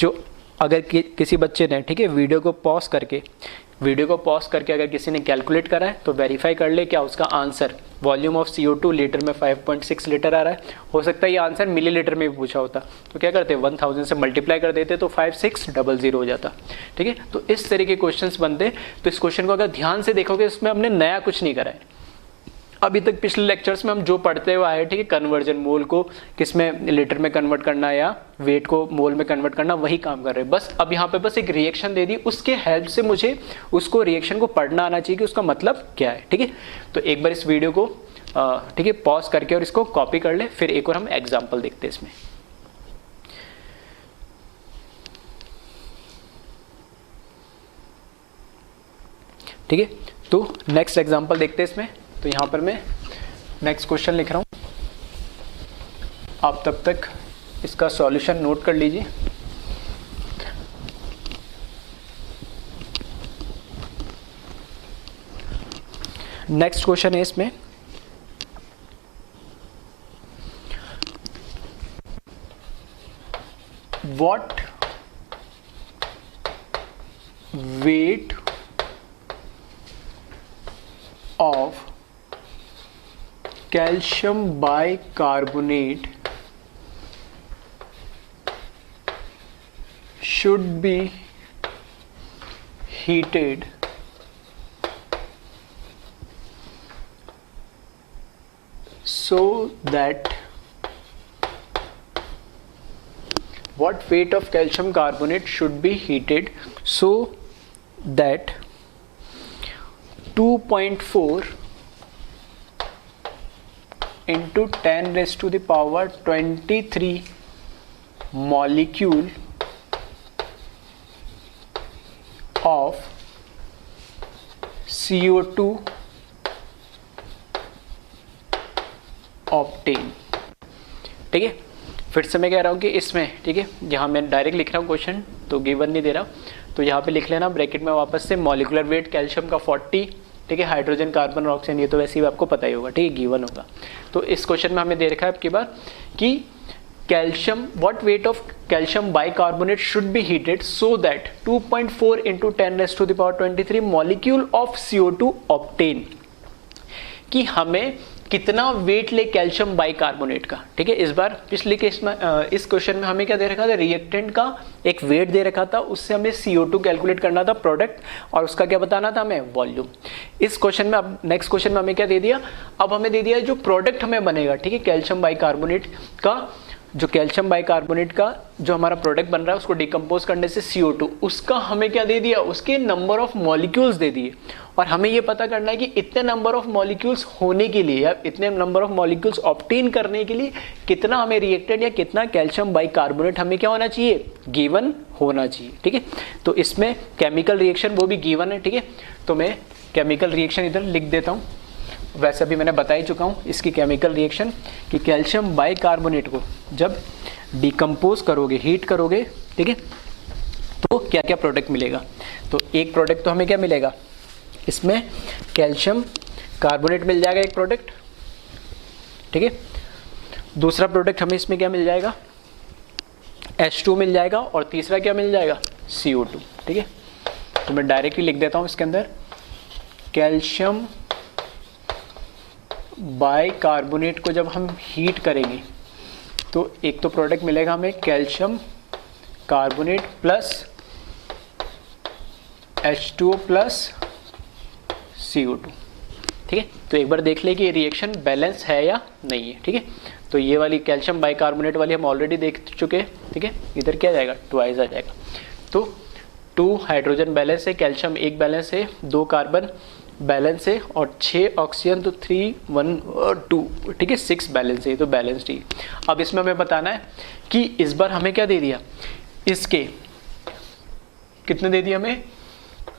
जो अगर किसी बच्चे ने, ठीक है, वीडियो को पॉज करके अगर किसी ने कैलकुलेट करा है तो वेरीफाई कर ले क्या उसका answer volume of CO2 litre में 5.6 लीटर आ रहा है। हो सकता है ये आंसर मिलीलीटर में भी पूछा होता, तो क्या करते 1000 से मल्टीप्लाई कर देते तो 5600 हो जाता, ठीक है। तो इस तरह के क्वेश्चंस बनते। तो इस क्वेश्चन को अगर ध्यान से देखोगे इसमें हमने नया कुछ नहीं करा है, अभी तक पिछले लेक्चर्स में हम जो पढ़ते हुए आए, ठीक है, कन्वर्जन, मोल को किस में लीटर में कन्वर्ट करना या वेट को मोल में कन्वर्ट करना, वही काम कर रहे हैं। बस अब यहाँ पे बस एक रिएक्शन दे दी, उसके हेल्प से मुझे उसको रिएक्शन को पढ़ना आना चाहिए कि उसका मतलब क्या है, ठीक है। तो एक बार इस वीडियो को ठीक है पॉज करके और इसको कॉपी कर ले, फिर एक और हम एग्जाम्पल देखते हैं इसमें। ठीक है, तो नेक्स्ट एग्जाम्पल देखते हैं इसमें। तो यहाँ पर मैं नेक्स्ट क्वेश्चन लिख रहा हूँ, आप तब तक इसका सॉल्यूशन नोट कर लीजिए। नेक्स्ट क्वेश्चन है इसमें what weight of calcium bicarbonate should be heated so that what weight of calcium carbonate should be heated so that 2.4 into 10 raised to the power 23 molecule of CO2 obtain. ठीक है, फिर से मैं कह रहा हूँ कि इसमें, ठीक है, यहाँ मैं डायरेक्ट लिख रहा हूँ क्वेश्चन, तो गिवन नहीं दे रहा, तो यहाँ पे लिख लेना ब्रैकेट में वापस से मॉलिकुलर वेट कैल्शियम का 40, ठीक है, हाइड्रोजन कार्बन और ऑक्सीजन ये तो वैसे ही आपको पता ही होगा, ठीक है, गिवन होगा। तो इस क्वेश्चन में हमें दे रखा है आपकी बार कि calcium, what weight of calcium bicarbonate should be heated so that 2.4 into 10 raised to the power 23 molecule of CO2 obtain, कि हमें कितना वेट ले कैल्शियम बाइकार्बोनेट का। ठीक है, इस बार पिछले केस में इस क्वेश्चन में हमें क्या दे रखा था, रिएक्टेंट का एक वेट दे रखा था, उससे हमें CO2 कैलकुलेट करना था प्रोडक्ट, और उसका क्या बताना था हमें, वॉल्यूम। इस क्वेश्चन में, अब नेक्स्ट क्वेश्चन में हमें क्या दे दिया, अब हमें दे दिया जो प्रोडक्ट हमें बनेगा, ठीक है, कैल्शियम बाइकार्बोनेट का, जो कैल्शियम बाइकार्बोनेट का जो हमारा प्रोडक्ट बन रहा है उसको डिकम्पोज करने से CO2, उसका हमें क्या दे दिया, उसके नंबर ऑफ मॉलिक्यूल्स दे दिए, और हमें ये पता करना है कि इतने नंबर ऑफ मॉलिक्यूल्स होने के लिए या इतने नंबर ऑफ मॉलिक्यूल्स ऑब्टेन करने के लिए कितना हमें रिएक्टेंट या कितना कैल्शियम बाइकार्बोनेट हमें क्या होना चाहिए, गिवन होना चाहिए। ठीक है, तो इसमें केमिकल रिएक्शन वो भी गिवन है। ठीक है, तो मैं केमिकल रिएक्शन इधर लिख देता हूँ, वैसे अभी मैंने बता ही चुका हूँ इसकी केमिकल रिएक्शन, कि कैल्शियम बाइकार्बोनेट को जब डिकम्पोज करोगे, हीट करोगे, ठीक है, तो क्या क्या प्रोडक्ट मिलेगा। तो एक प्रोडक्ट तो हमें क्या मिलेगा, इसमें कैल्शियम कार्बोनेट मिल जाएगा एक प्रोडक्ट, ठीक है। दूसरा प्रोडक्ट हमें इसमें क्या मिल जाएगा, H2 मिल जाएगा, और तीसरा क्या मिल जाएगा, CO2। ठीक है, तो मैं डायरेक्टली लिख देता हूँ इसके अंदर, कैल्शियम बाइकार्बोनेट को जब हम हीट करेंगे तो एक तो प्रोडक्ट मिलेगा हमें calcium carbonate plus H2O plus CO2। ठीक है, तो एक बार देख ले कि ये रिएक्शन बैलेंस है या नहीं है। ठीक है, तो ये वाली कैल्शियम बाइकार्बोनेट वाली हम ऑलरेडी देख चुके हैं। ठीक है, इधर क्या आ जाएगा, ट्वाइस आ जाएगा, तो 2 हाइड्रोजन बैलेंस है, कैल्शियम 1 बैलेंस है, 2 कार्बन बैलेंस है, और 6 ऑक्सीजन, तो 3 1 और 2। ठीक है, 6 बैलेंस है, तो बैलेंस ठीक है। अब इसमें हमें बताना है कि इस बार हमें क्या दे दिया, इसके कितने दे दिया हमें,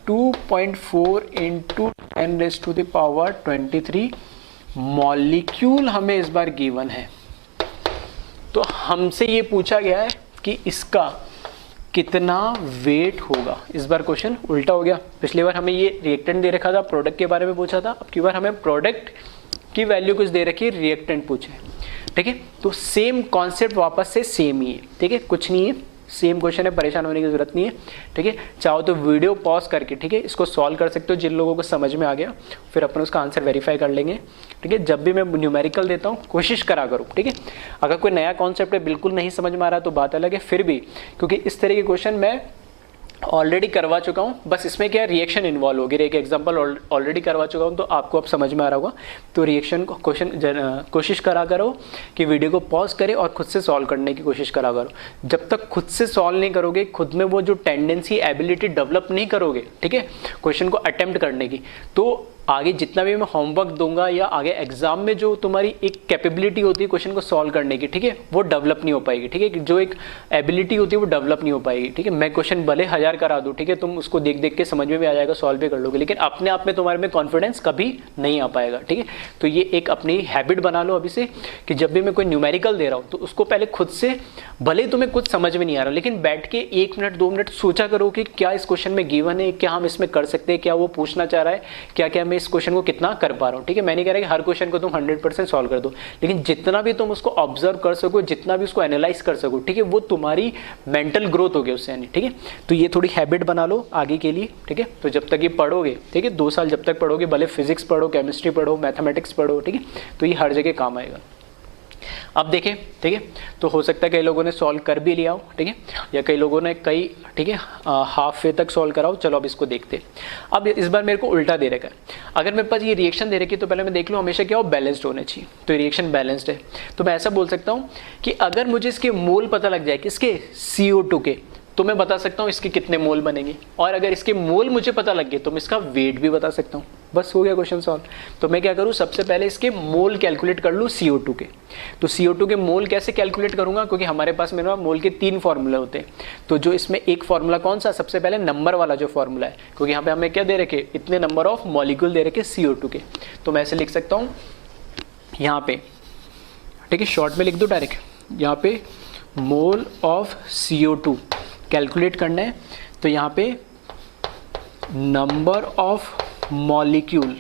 2.4 into 10 raised to the power 23 molecule हमें इस बार गिवन है। तो हमसे ये पूछा गया है कि इसका कितना वेट होगा। इस बार क्वेश्चन उल्टा हो गया, पिछली बार हमें ये रिएक्टेंट दे रखा था, प्रोडक्ट के बारे में पूछा था, अब की बार हमें प्रोडक्ट की वैल्यू कुछ दे रखी है, रिएक्टेंट पूछे। ठीक है, तो सेम कॉन्सेप्ट वापस से सेम ही है। ठीक है, कुछ नहीं है, सेम क्वेश्चन है, परेशान होने की जरूरत नहीं है। ठीक है, चाहो तो वीडियो पॉज करके, ठीक है, इसको सॉल्व कर सकते हो, जिन लोगों को समझ में आ गया, फिर अपन उसका आंसर वेरीफाई कर लेंगे। ठीक है, जब भी मैं न्यूमेरिकल देता हूँ कोशिश करा करूँ। ठीक है, अगर कोई नया कॉन्सेप्ट है, बिल्कुल नहीं समझ में आ रहा तो बात अलग है, फिर भी क्योंकि इस तरह के क्वेश्चन मैं ऑलरेडी करवा चुका हूँ, बस इसमें क्या रिएक्शन इन्वॉल्व होगी, एक एग्जांपल ऑलरेडी करवा चुका हूँ, तो आपको अब समझ में आ रहा होगा। तो रिएक्शन को क्वेश्चन कोशिश करा करो कि वीडियो को पॉज करें और खुद से सॉल्व करने की कोशिश करा करो। जब तक खुद से सॉल्व नहीं करोगे, खुद में वो जो टेंडेंसी एबिलिटी डेवलप नहीं करोगे, ठीक है, क्वेश्चन को अटेम्प्ट करने की, तो आगे जितना भी मैं होमवर्क दूंगा या आगे एग्जाम में जो तुम्हारी एक कैपेबिलिटी होती है क्वेश्चन को सॉल्व करने की, ठीक है, वो डेवलप नहीं हो पाएगी। ठीक है, जो एक एबिलिटी होती है वो डेवलप नहीं हो पाएगी। ठीक है, मैं क्वेश्चन भले 1000 करा दूं, ठीक है, तुम उसको देख देख के समझ में भी आ जाएगा, सॉल्व भी कर लोगे, लेकिन अपने आप में तुम्हारे में कॉन्फिडेंस कभी नहीं आ पाएगा। ठीक है, तो ये एक अपनी हैबिट बना लो अभी से कि जब भी मैं कोई न्यूमेरिकल दे रहा हूँ तो उसको पहले खुद से, भले तुम्हें कुछ समझ में नहीं आ रहा, लेकिन बैठ के 1 मिनट 2 मिनट सोचा करो कि क्या इस क्वेश्चन में गिवन है, क्या हम इसमें कर सकते हैं, क्या वो पूछना चाह रहा है, क्या क्या हमें मैं इस क्वेश्चन को कितना कर पा रहा हूँ, ठीक है। मैं नहीं कह रहा कि हर क्वेश्चन को तुम 100% सॉल्व कर दो, लेकिन जितना भी तुम उसको ऑब्जर्व कर सको, जितना भी उसको एनालाइज कर सको, ठीक है, वो तुम्हारी मेंटल ग्रोथ हो गई उससे, यानी ठीक है। तो ये थोड़ी हैबिट बना लो आगे के लिए, ठीक है। तो जब तक ये पढ़ोगे, ठीक है, 2 साल जब तक पढ़ोगे, भले फिजिक्स पढ़ो, केमिस्ट्री पढ़ो, मैथमेटिक्स पढ़ो, ठीक है, तो ये हर जगह काम आएगा। अब देखें, ठीक है, तो हो सकता है कई लोगों ने सॉल्व कर भी लिया हो, ठीक है, या कई लोगों ने ठीक है, हाफ वे तक सॉल्व कराओ। चलो अब इसको देखते। अब इस बार मेरे को उल्टा दे रखा है। अगर मेरे पास ये रिएक्शन दे रखी है तो पहले मैं देख लूँ हमेशा क्या हो, बैलेंस्ड होने चाहिए। तो रिएक्शन बैलेंस्ड है, तो मैं ऐसा बोल सकता हूँ कि अगर मुझे इसके मोल पता लग जाए, किसके, CO2 के, तो मैं बता सकता हूँ इसके कितने मोल बनेंगे। और अगर इसके मोल मुझे पता लग गए तो मैं इसका वेट भी बता सकता हूँ। बस हो गया क्वेश्चन सॉल्व। तो मैं क्या करूँ, सबसे पहले इसके मोल कैलकुलेट कर लूँ CO2 के। तो CO2 के मोल कैसे कैलकुलेट करूँगा, क्योंकि हमारे पास मेरे मोल के 3 फॉर्मूले होते हैं। तो जो इसमें एक फॉर्मूला कौन सा, सबसे पहले नंबर वाला जो फॉर्मूला है, क्योंकि यहाँ पे हमें क्या दे रखे, इतने नंबर ऑफ मॉलिक्यूल दे रखे CO2 के। तो मैं ऐसे लिख सकता हूँ यहाँ पे, ठीक है, शॉर्ट में लिख दो डायरेक्ट, यहाँ पे मोल ऑफ CO2 कैलकुलेट करना है। तो यहाँ पे नंबर ऑफ मॉलिक्यूल,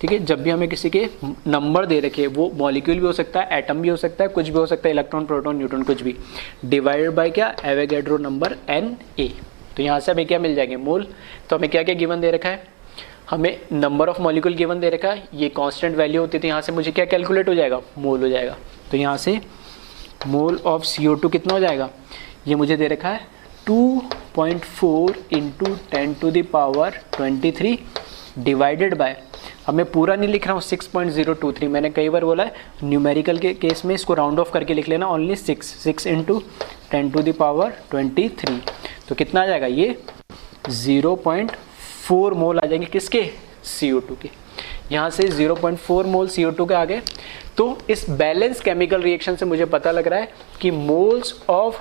ठीक है, जब भी हमें किसी के नंबर दे रखे, वो मॉलिक्यूल भी हो सकता है, एटम भी हो सकता है, कुछ भी हो सकता है, इलेक्ट्रॉन, प्रोटॉन, न्यूट्रॉन, कुछ भी, डिवाइडेड बाय क्या, एवोगैड्रो नंबर Na। तो यहाँ से हमें क्या मिल जाएंगे, मोल। तो हमें क्या क्या गिवन दे रखा है, हमें नंबर ऑफ मॉलिक्यूल गिवन दे रखा है, ये कांस्टेंट वैल्यू होती है। तो यहाँ से मुझे क्या कैलकुलेट हो जाएगा, मोल हो जाएगा। तो यहाँ से मोल ऑफ CO2 कितना हो जाएगा, ये मुझे दे रखा है 2.4 × 10⁻23 डिवाइडेड बाय, अब मैं पूरा नहीं लिख रहा हूँ, 6.023। मैंने कई बार बोला है न्यूमेरिकल के केस में इसको राउंड ऑफ करके लिख लेना, ओनली 6 × 10⁻23। तो कितना आ जाएगा, ये 0.4 मोल आ जाएंगे, किसके, CO2 के। यहाँ से 0.4 मोल CO2 के आ गए। तो इस बैलेंस केमिकल रिएक्शन से मुझे पता लग रहा है कि moles of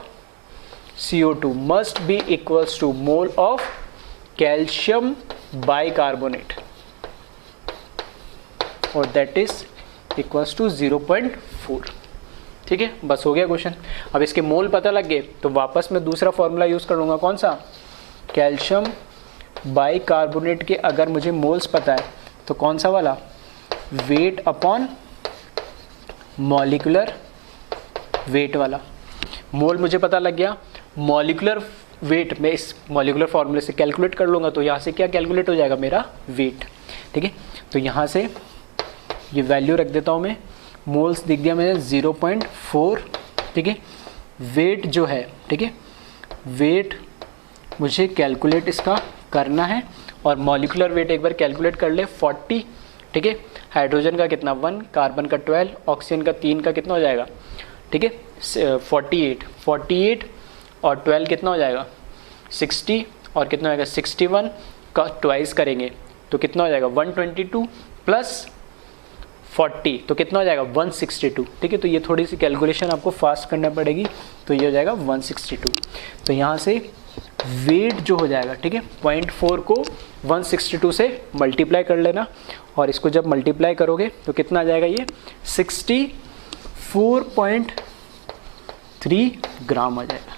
CO2 must be equals to mole of calcium bicarbonate और that is equals to 0.4। ठीक है, बस हो गया क्वेश्चन। अब इसके मोल पता लग गए तो वापस मैं दूसरा फॉर्मूला यूज कर लूँगा, कौन सा, कैल्शियम बाइकार्बोनेट के अगर मुझे मोल्स पता है तो कौन सा वाला, वेट अपॉन मॉलिक्यूलर वेट वाला। मोल मुझे पता लग गया, मॉलिक्यूलर वेट मैं इस मॉलिक्यूलर फॉर्मूले से कैलकुलेट कर लूँगा। तो यहाँ से क्या कैलकुलेट हो जाएगा, मेरा वेट। ठीक है, तो यहाँ से ये वैल्यू रख देता हूँ मैं, मोल्स दिख दिया मैंने 0.4। ठीक है, वेट जो है, ठीक है, वेट मुझे कैलकुलेट इसका करना है और मॉलिक्यूलर वेट एक बार कैलकुलेट कर ले 40। ठीक है, हाइड्रोजन का कितना 1, कार्बन का 12, ऑक्सीजन का 3 का कितना हो जाएगा, ठीक है 48 और 12 कितना हो जाएगा 60 और कितना हो जाएगा 61 का ट्वाइस करेंगे तो कितना हो जाएगा 122 प्लस 40 तो कितना हो जाएगा 162। ठीक है, तो ये थोड़ी सी कैलकुलेशन आपको फास्ट करना पड़ेगी, तो ये हो जाएगा 162। तो यहाँ से वेट जो हो जाएगा, ठीक है, 0.4 को 162 से मल्टीप्लाई कर लेना और इसको जब मल्टीप्लाई करोगे तो कितना आ जाएगा, ये 64.3 ग्राम आ जाएगा।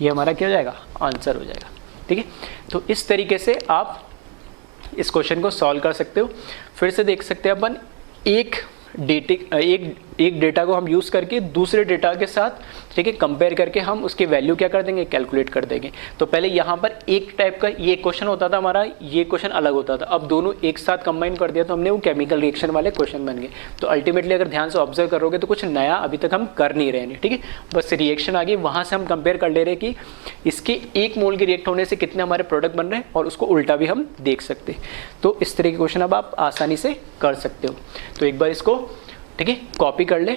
ये हमारा क्या हो जाएगा, आंसर हो जाएगा। ठीक है, तो इस तरीके से आप इस क्वेश्चन को सॉल्व कर सकते हो। फिर से देख सकते हैं अपन, एक डेटा को हम यूज़ करके दूसरे डेटा के साथ, ठीक है, कंपेयर करके हम उसकी वैल्यू क्या कर देंगे, कैलकुलेट कर देंगे। तो पहले यहाँ पर एक टाइप का ये क्वेश्चन होता था हमारा, ये क्वेश्चन अलग होता था। अब दोनों एक साथ कंबाइन कर दिया तो हमने वो केमिकल रिएक्शन वाले क्वेश्चन बन गए। तो अल्टीमेटली अगर ध्यान से ऑब्जर्व करोगे तो कुछ नया अभी तक हम कर नहीं रहे हैं। ठीक है, बस रिएक्शन आ गई, वहाँ से हम कंपेयर कर ले रहे कि इसके 1 मोल के रिएक्ट होने से कितने हमारे प्रोडक्ट बन रहे हैं और उसको उल्टा भी हम देख सकते हैं। तो इस तरह के क्वेश्चन अब आप आसानी से कर सकते हो। तो एक बार इसको, ठीक है, कॉपी कर ले।